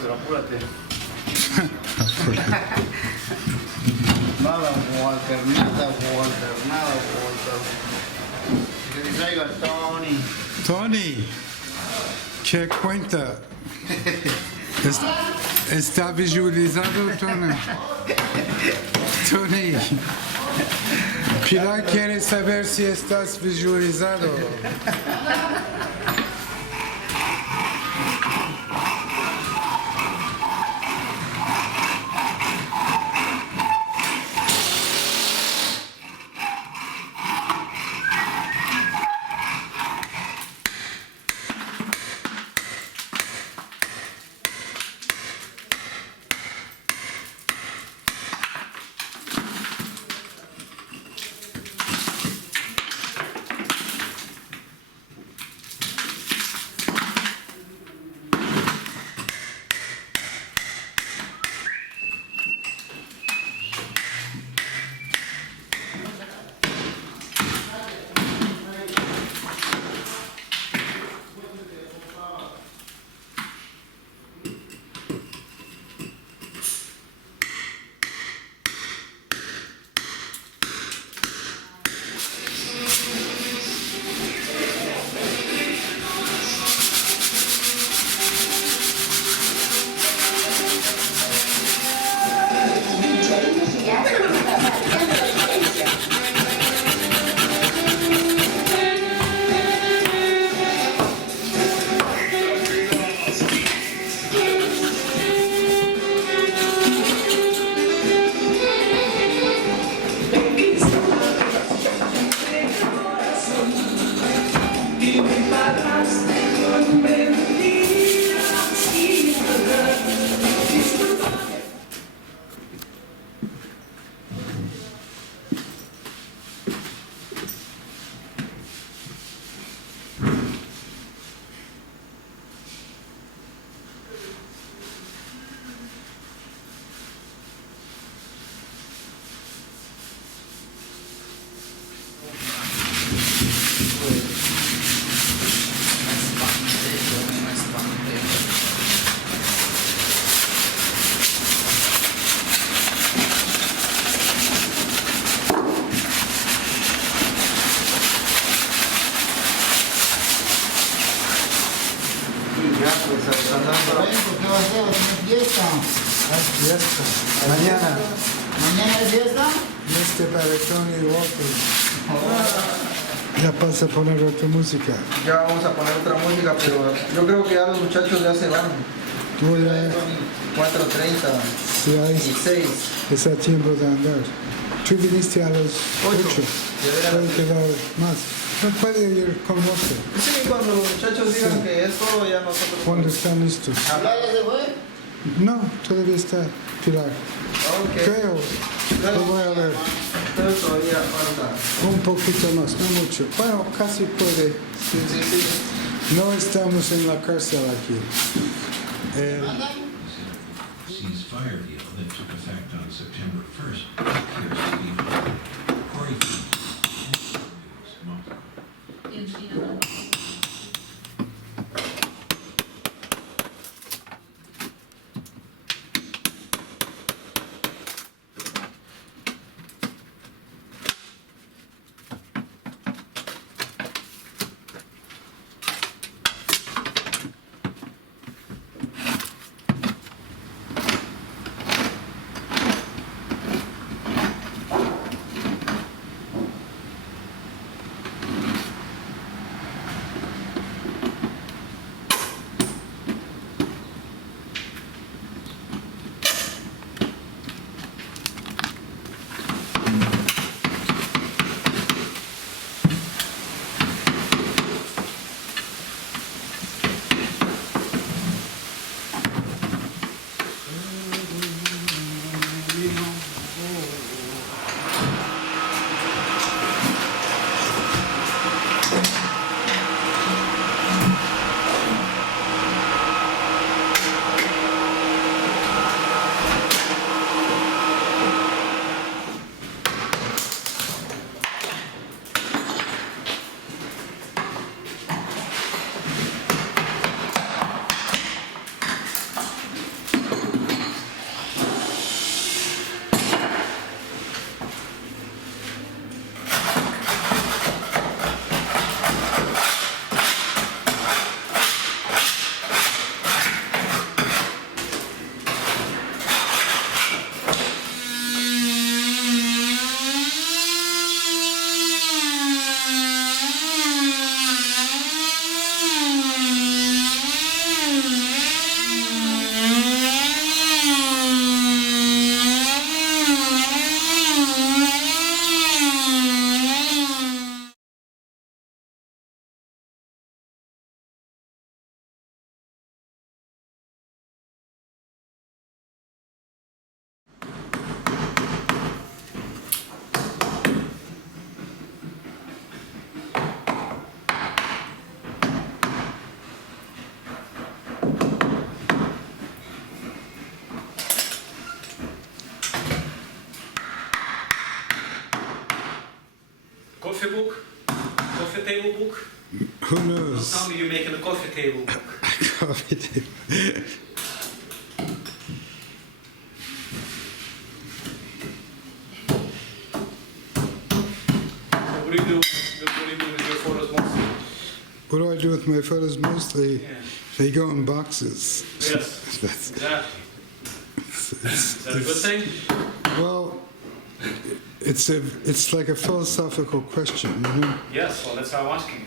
pero apúrate. Nada, Walter, nada, Walter. Que te traiga Tony. Tony, ¿qué cuenta? ¿Está visualizado, Tony? Tony, Pilar quiere saber si estás visualizado. ¿Qué va a hacer? ¿Tiene fiesta? Fiesta. Mañana. ¿Mañana es fiesta? Fiesta para Tony Walker. Ya pasa a poner otra música. Ya vamos a poner otra música, pero yo creo que ya los muchachos ya se van. Tú ya 4:30 si hay, y 6. es a tiempo de andar. Tú viniste a las 8. Puede quedar más. No puede ir con nosotros. Sí, cuando los muchachos digan que es todo, ya nosotros... Cuando están listos. ¿Hablar ya se fue? No, todavía está Pilar. Ok. Creo. Lo voy a ver. Pero todavía falta. Un poquito más, no mucho. Bueno, casi puede. Sí. No estamos en la cárcel aquí. Ceasefire deal that took effect on September 1st appears to be Corey Tell me you're making a coffee table. Coffee table. What do you do with your photos mostly? What do I do with my photos mostly? They go in boxes. Yes, That's, exactly. Is that a good thing? well, it's like a philosophical question, you know? Yes, well, that's how I'm asking it.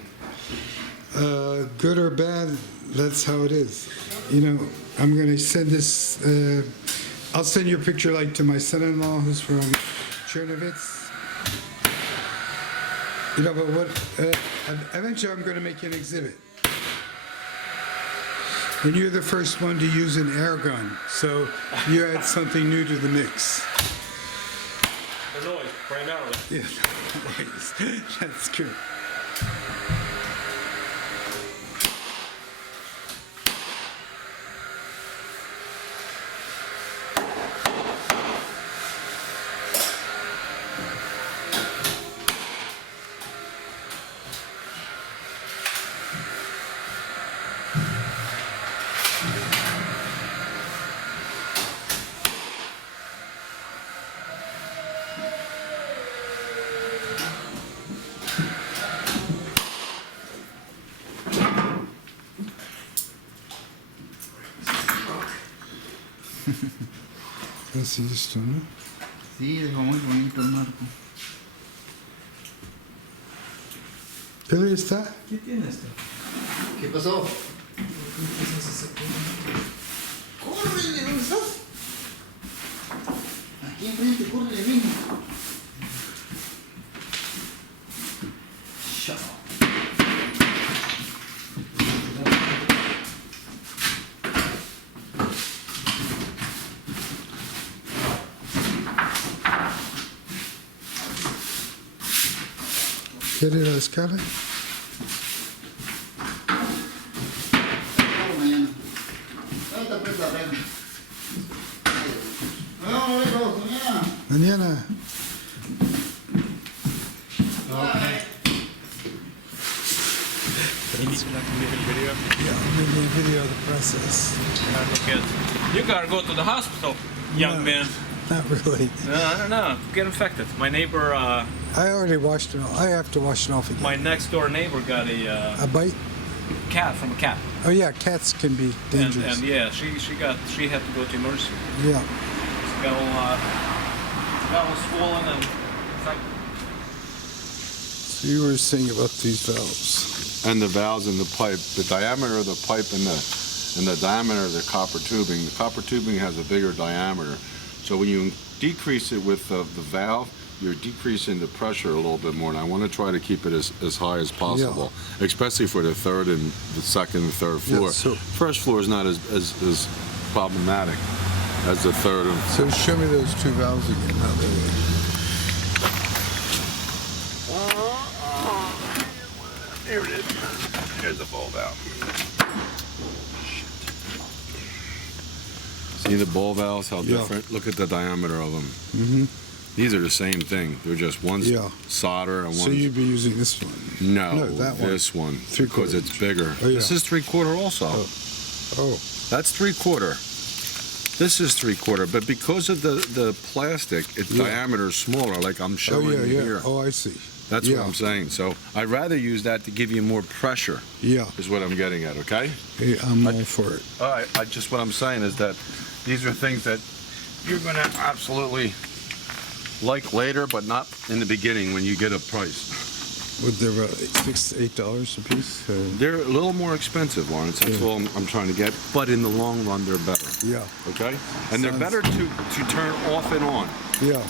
Good or bad, that's how it is. You know, I'm going to send this, I'll send you a picture like to my son-in-law who's from Chernovitz. You know, but what, eventually I'm going to make you an exhibit. And you're the first one to use an air gun, so you add something new to the mix. The noise, primarily. Yeah, that's good. Así esto, ¿no? Sí, dejó muy bonito el marco. ¿Qué le está? ¿Qué tiene esto? ¿Qué pasó? ¡Córrele! ¿Dónde estás? Aquí enfrente, córrele, ven. Shut up. ¿Quiere ir a la escala? Mañana. Ahorita pues la regla. No, lejos, mañana. Mañana. Okay. He's not making a video. Yeah, I'm making a video of the process. You gotta go to the hospital, young man. Not really. I don't know. Get infected. My neighbor, I already washed it off. I have to wash it off again. my next door neighbor got A bite? cat from a cat. Oh yeah, cats can be dangerous. And yeah, she had to go to emergency. Yeah. She got all swollen and infected. So you were saying about these valves. And the valves in the pipe, the diameter of the pipe and the diameter of the copper tubing. The copper tubing has a bigger diameter. So when you decrease it with the valve, you're decreasing the pressure a little bit more, and I want to try to keep it as high as possible, especially for the third and the second and third floor. Yeah, so first floor is not as problematic as the third. So show me those two valves again. How they work. Here it is. Here's the ball valve. See the ball valves, how different? Look at the diameter of them. Mm-hmm. These are the same thing. They're just one's solder and one's... So you'd be using this one? No, that one. this one. Three-quarter. Because it's bigger. Oh, yeah. This is 3/4 also. Oh. That's 3/4. This is 3/4, but because of the plastic, its diameter is smaller, like I'm showing you here. Oh, I see. That's what I'm saying. So I'd rather use that to give you more pressure. Yeah. Is what I'm getting at, okay? Hey, I'm all for it. All right, what I'm saying is that these are things that you're going to absolutely like later, but not in the beginning when you get a price. Would they're about $6-8 a piece? They're a little more expensive, Lawrence. That's all I'm trying to get. But in the long run, they're better. Yeah. Okay? And they're better to turn off and on. Yeah.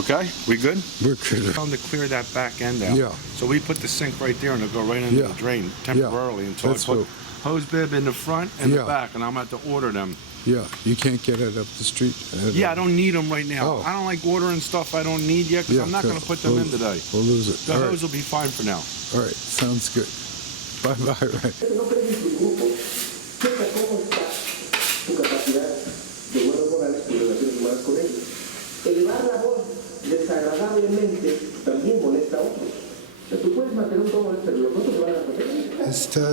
Okay? We good? We're good. Time to clear that back end out. Yeah. So we put the sink right there and it'll go right into the drain temporarily until I put hose bib in the front and the back, and I'm going to have to order them. Yeah, you can't get it up the street? Yeah, I don't need them right now. Oh. I don't like ordering stuff I don't need yet because I'm not going to put them in today. We'll lose it. The hose will be fine for now. All right, sounds good. Bye-bye, right. Elevar la voz desagradablemente también molesta a otros. O sea, tú puedes mantener un está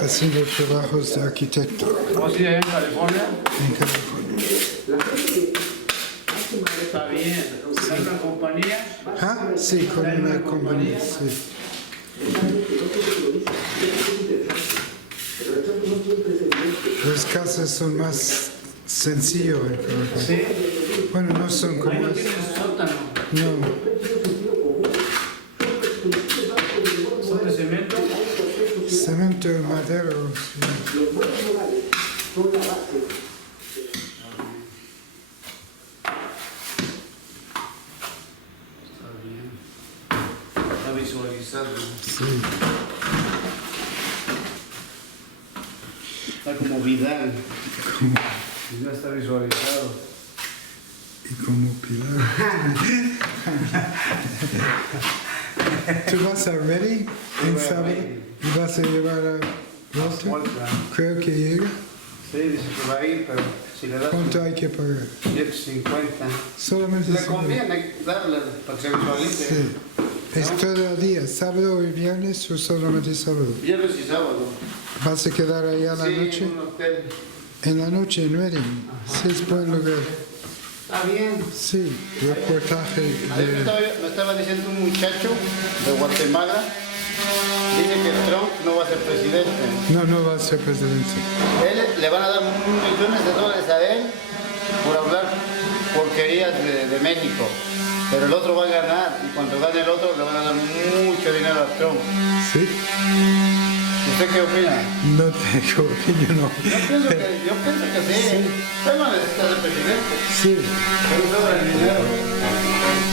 haciendo trabajos de arquitecto ¿O sí, en California? en California. Está bien. ¿Es una compañía? Ah, sí, con una compañía, sí. Las casas son más sencillos en California. Sí. Bueno, no son como... Ahí no tienen sótano. No. ¿Son de cemento? Cemento, madera, sí. Está bien. Está visualizado. Sí. Está como Vidal. Ya está visualizado. Y como Pilar. ¿Tú vas a Ready en sábado? ¿Y vas a llevar a Walter? Creo que llega. Sí, dice que va a ir, pero si le das... ¿Cuánto hay que pagar? 150. Solamente Le sábado. conviene darle para que se visualice. Sí. ¿Es todo el día, sábado y viernes o solamente sábado? Viernes y sábado. ¿Vas a quedar allá la Sí, noche? en un hotel. En la noche en Reading. Sí, es buen lugar. Está bien. Sí, reportaje Ahí de... me estaba diciendo un muchacho de Guatemala, dice que Trump no va a ser presidente. No va a ser presidente. Él le van a dar millones de dólares a él por hablar porquerías de México. Pero el otro va a ganar y cuando gane el otro le van a dar mucho dinero a Trump. ¿Sí? ¿Usted qué opina? No tengo opinión, no. Yo pienso que sí. Él no necesita ser presidente. Sí. Pero sobra el dinero.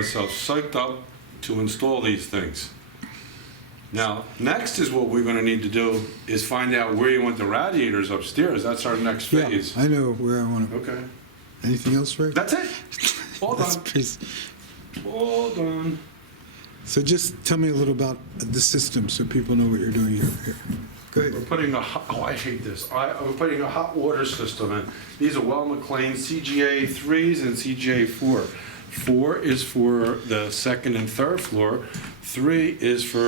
myself psyched up to install these things. Now, next is what we're gonna need to do is find out where you want the radiators upstairs. That's our next phase. I know where I want to. Okay. Anything else, Rick? That's it. All That's done. pretty- All done. So just tell me a little about the system so people know what you're doing here. Go ahead. We're putting I hate this. We're putting a hot water system in. These are Well McLean CGA 3s and CGA 4. 4 is for the second and third floor. 3 is for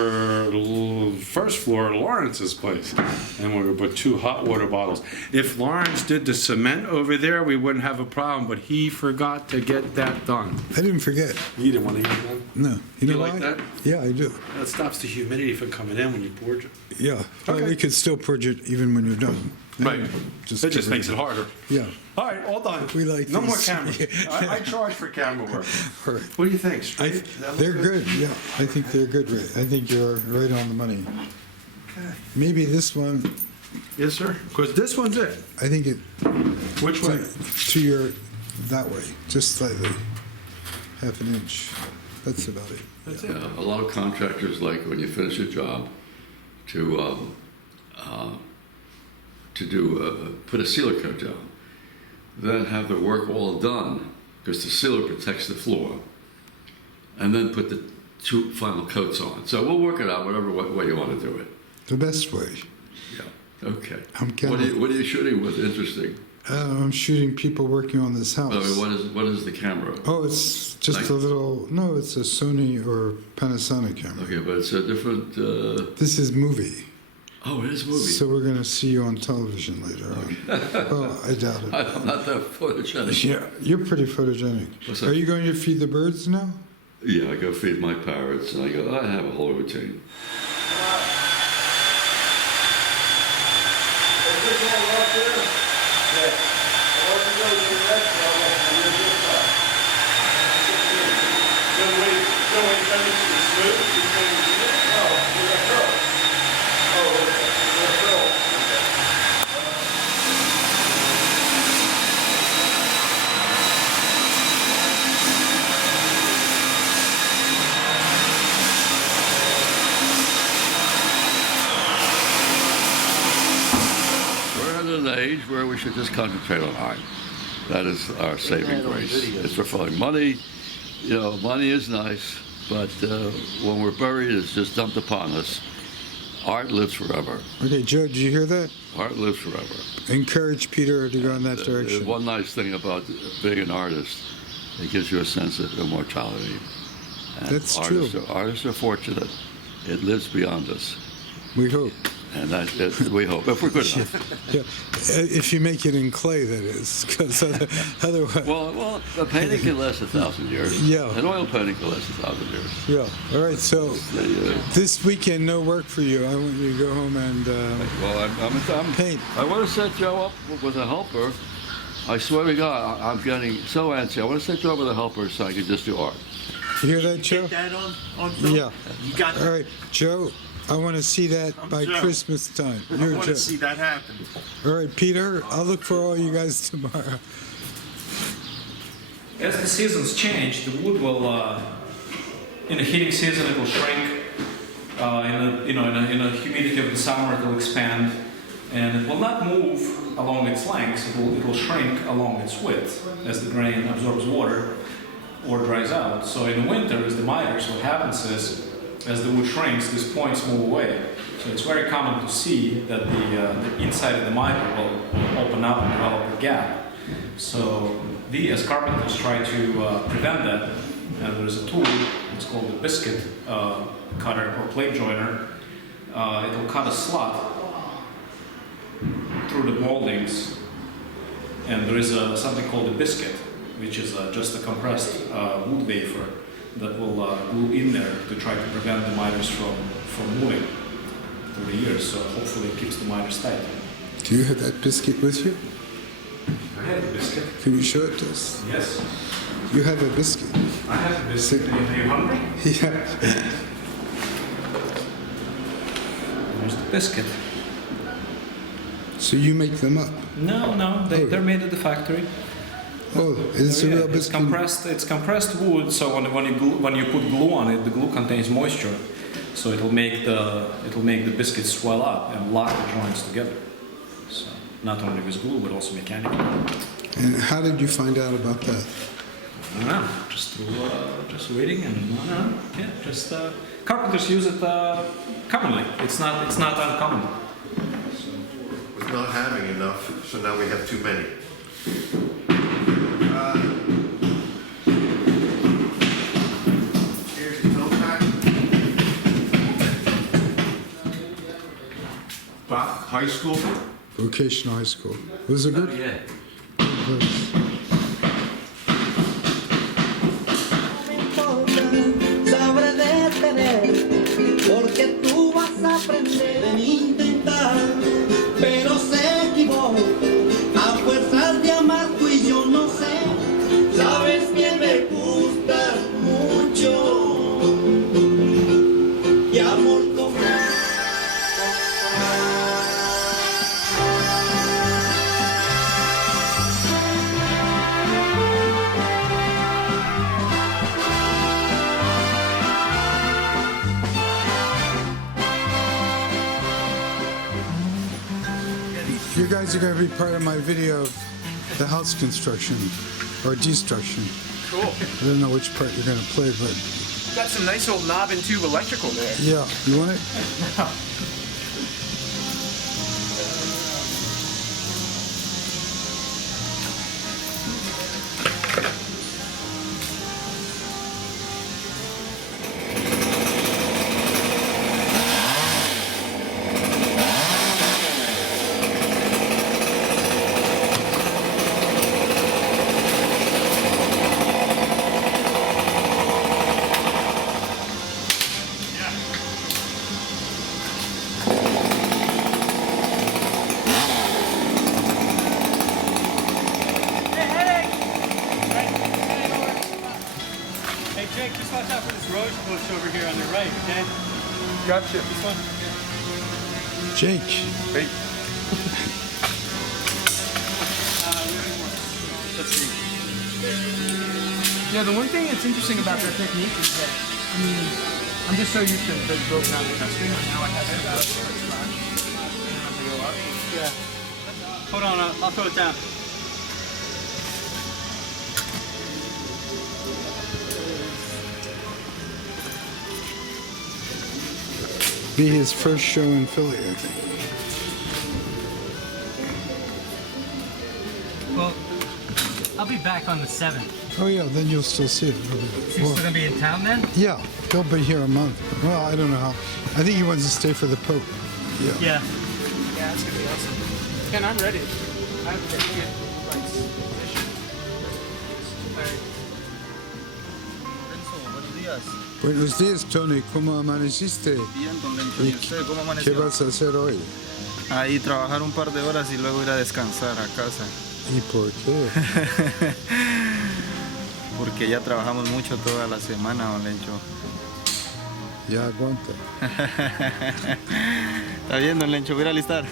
the first floor of Lawrence's place. And we're gonna put 2 hot water bottles. If Lawrence did the cement over there, we wouldn't have a problem, but he forgot to get that done. I didn't forget. You didn't want to get it done? No. You know like why? that? Yeah, I do. That stops the humidity from coming in when you purge it. Yeah. Well, we could still purge it even when you're done. Right. It get just makes rid it of harder. Yeah. All right, all done. We like no more these. cameras. I charge for camera work. All right. What do you think? Straight? Does that look They're good. Yeah. I think they're good, Ray. I think you're right on the money. Okay. Maybe this one, Yes, sir. Because this one's it. I think it. Which way? To your, that way, just slightly. Half an inch. That's about it. That's Yeah, it. a lot of contractors like when you finish a job to put a sealer coat down, then have the work all done because the sealer protects the floor, and then put the 2 final coats on. So we'll work it out whatever way you want to do it. The best way. Yeah. Okay. I'm What are you shooting with? Interesting. I'm shooting people working on this house. I mean, what is the camera? Oh, it's just Like- a little. No, it's a Sony or Panasonic camera. Okay, but it's a different. This is movie. Oh, it is movie. So we're gonna see you on television later on. Well, I doubt it. I'm not that photogenic. Yeah, you're pretty photogenic. What's that? Are you going to feed the birds now? Yeah, I go feed my parrots, and I have a whole routine. We're at an age where we should just concentrate on art. That is our saving grace. It's fulfilling. Money, you know, money is nice, but when we're buried, it's just dumped upon us. Art lives forever. Okay, Joe, did you hear that? Art lives forever. Encourage Peter to go in that direction. One nice thing about being an artist, it gives you a sense of immortality. And That's artists true. Artists are fortunate. It lives beyond us. We hope. And we hope, if we're good enough. Yeah, if you make it in clay, that is, because otherwise. Well, a painting can last 1,000 years. Yeah. An oil painting can last 1,000 years. Yeah. All right. So this weekend, no work for you. I want you to go home and. Well, I'm paint. I want to set Joe up with a helper. I swear to God, I'm getting so antsy. I want to set Joe up with a helper so I can just do art. You hear that, Joe? Get that on film? Yeah. You got that? All right, Joe. I want to see that by Joe. Christmas time. I You're want Joe. to see that happen. All right, Peter. I'll look for all you guys tomorrow. As the seasons change, the wood will, in the heating season, it will shrink. In the humidity of the summer, it will expand, and it will not move along its length. It will shrink along its width as the grain absorbs water or dries out. So in the winter, as the miters, what happens is, as the wood shrinks, these points move away. So it's very common to see that the inside of the miter will open up and develop a gap. So we, as carpenters, try to prevent that. And there's a tool, it's called the biscuit cutter or plate joiner. It will cut a slot through the moldings. And there is something called a biscuit, which is just a compressed wood wafer that will glue in there to try to prevent the miters from moving through the years. So hopefully it keeps the miters tight. Do you have that biscuit with you? I have a biscuit. Can you show it to us? Yes. You have a biscuit. I have a biscuit. Are you hungry? Yeah. There's the biscuit. So you make them up? No, they're made at the factory. Oh, it's a real It's biscuit. compressed. It's compressed wood. So when you put glue on it, the glue contains moisture, so it'll make the biscuit swell up and lock the joints together. So not only with glue, but also mechanically. And how did you find out about that? I don't know. Just through just waiting and I don't know. Yeah, just carpenters use it commonly. It's not uncommon. With not having enough, so now we have too many. Here's your toe pack. Bach High School. Vocational high school. Was it good? Yeah. Sabré detener, porque tú vas a aprender en intentar, pero se equivocó, a fuerzas de amar tú y yo no sé, sabes que me gustas mucho, y amor como You guys are going to be part of my video of the house construction or destruction. Cool. I don't know which part you're going to play, but Got some nice old knob and tube electrical there. yeah, you want it? Hey Jake, just watch out for this rose bush over here on the right, okay? Gotcha. This one? Jake. Hey. Let's see. Yeah, the one thing that's interesting about their technique is that, I mean, I'm just so used to the broken out testing, and now I have to go up. Yeah. Hold on, I'll throw it down. Be his first show in Philly, I think. Well, I'll be back on the 7th. Oh yeah, then you'll still see it. So you're still gonna be in town then? Yeah, he'll be here a month. Well, I don't know how. I think he wants to stay for the Pope. Yeah. Yeah. Yeah, that's gonna be awesome. And I'm ready. I have to get position. Buenos días. Buenos días, Tony. ¿Cómo amaneciste? Bien, don Lencho. ¿Y usted cómo ¿Qué amaneció? vas a hacer hoy? Ahí trabajar un par de horas y luego ir a descansar a casa. ¿Y por qué? Porque ya trabajamos mucho toda la semana, don Lencho. Ya aguanta. Está bien, don Lencho, voy a ir a alistar.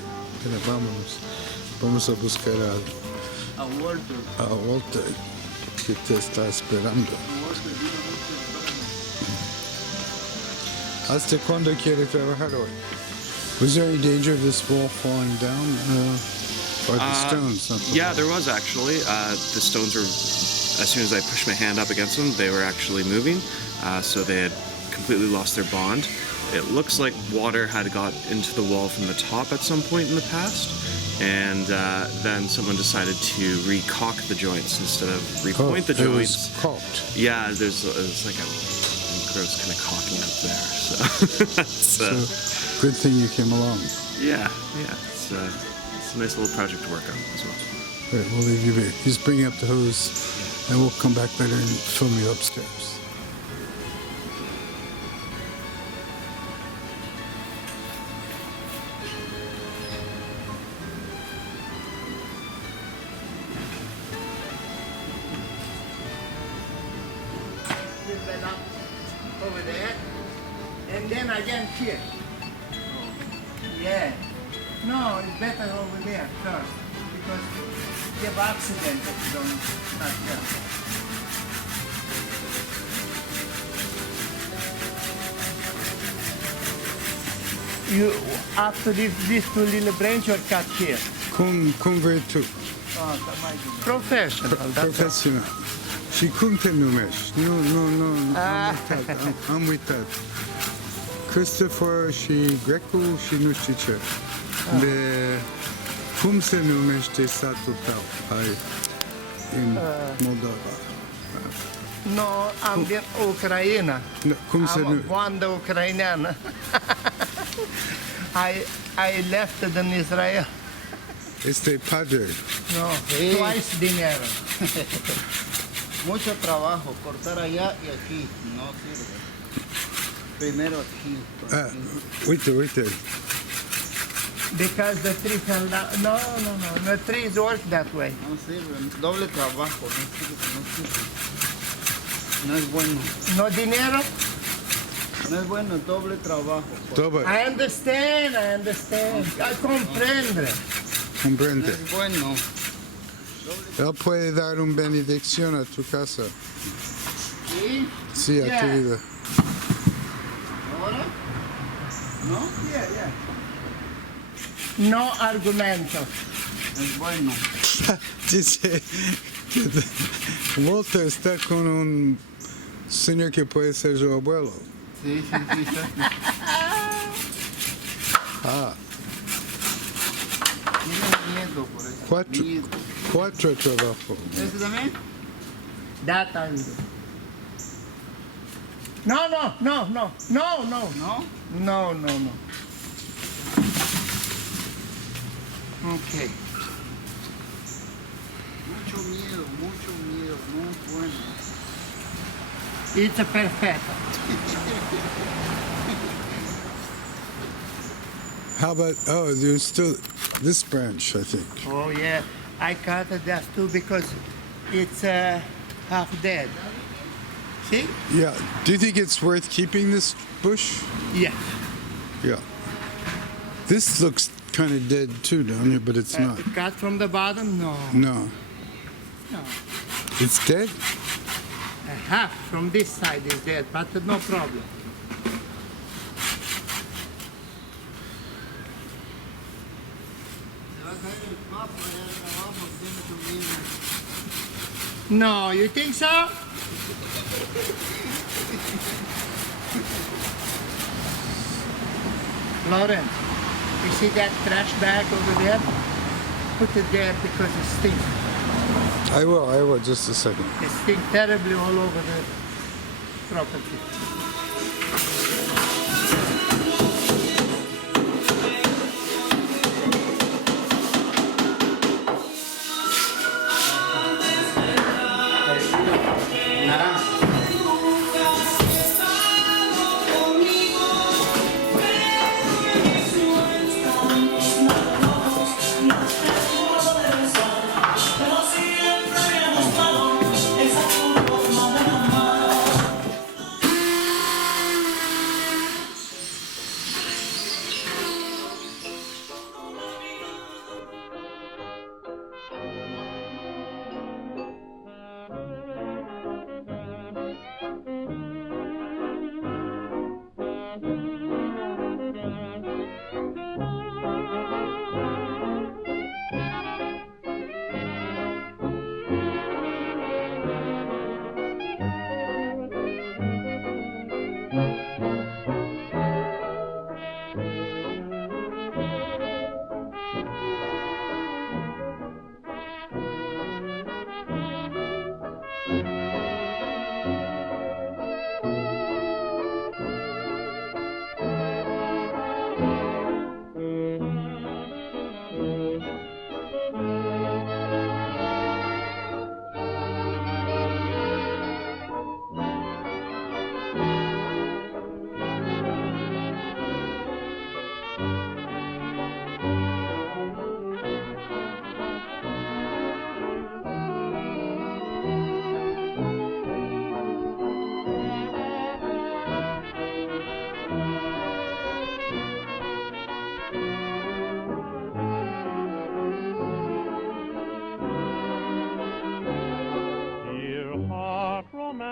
Mira, vámonos. Vamos a buscar A Walter. a Walter, que te está esperando. ¿Hasta cuándo quiere trabajar hoy? Was there any danger of this wall falling down? Or the stones? Something? Yeah, there was actually. The stones were, as soon as I pushed my hand up against them, they were actually moving. So they had completely lost their bond. It looks like water had got into the wall from the top at some point in the past. And then someone decided to re-caulk the joints instead of repoint the It joints. was caulked. Yeah, there's like a gross kind of caulking up there. So that's So, good thing you came along. yeah. It's a nice little project to work on as well. Right, we'll leave you be. He's bringing up the hose, and we'll come back later and film you upstairs. Over there, and then again here. Yeah. No, it's better over there first. because you have accident if you don't not careful. You after these two little branches are cut here. cum vrei tu. Professional. that's all. Profesional. Și cum te numești? Nu, am uitat. Christopher și Grecu și nu știu ce. De cum se numește satul tău în Moldova? No, am din Ucraina. Cum se am numește? bandă ucraineană. I left din Israel. Este padre. No, twice dinero. Mucho trabajo, cortar allá y aquí, no sirve. Primero aquí. Uite. Because the tree fell down. No. The trees work that way. No sirve, doble trabajo, no sirve. No es bueno. No dinero? No es bueno, doble trabajo. I understand. I comprende. Comprende. No es bueno. Él puede dar una benedicción a tu casa. ¿Sí? Sí, a tu vida. ¿Ahora? ¿No? Yeah. No argumento. Es bueno. Dice que Walter está con un señor que puede ser su abuelo. Sí. Tiene miedo por eso. Cuatro trabajos. ¿Ese también? That I will do. No. No. Okay. Mucho miedo, no es bueno. It's a perfecto. How about, there's still this branch, I think. Oh yeah, I cut that too because it's half dead. See? Yeah. Do you think it's worth keeping this bush? Yeah. Yeah. This looks kind of dead too down here, but it's not. Cut from the bottom? No. No. No. It's dead? Half from this side is dead, but no problem. No, you think so? Lawrence, you see that trash bag over there? Put it there because it stinks. I will, just a second. It stinks terribly all over the property.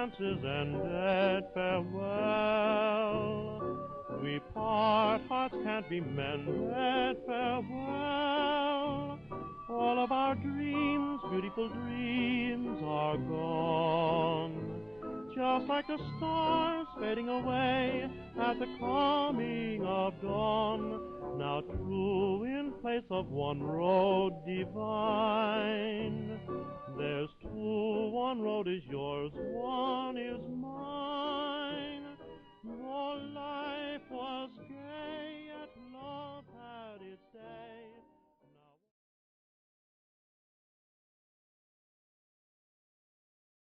chances ended, farewell. We part, hearts can't be mended, farewell. All of our dreams, beautiful dreams, are gone. Just like the stars fading away at the coming of dawn. Now true in place of one road divine. There's two, one road is yours, one is mine.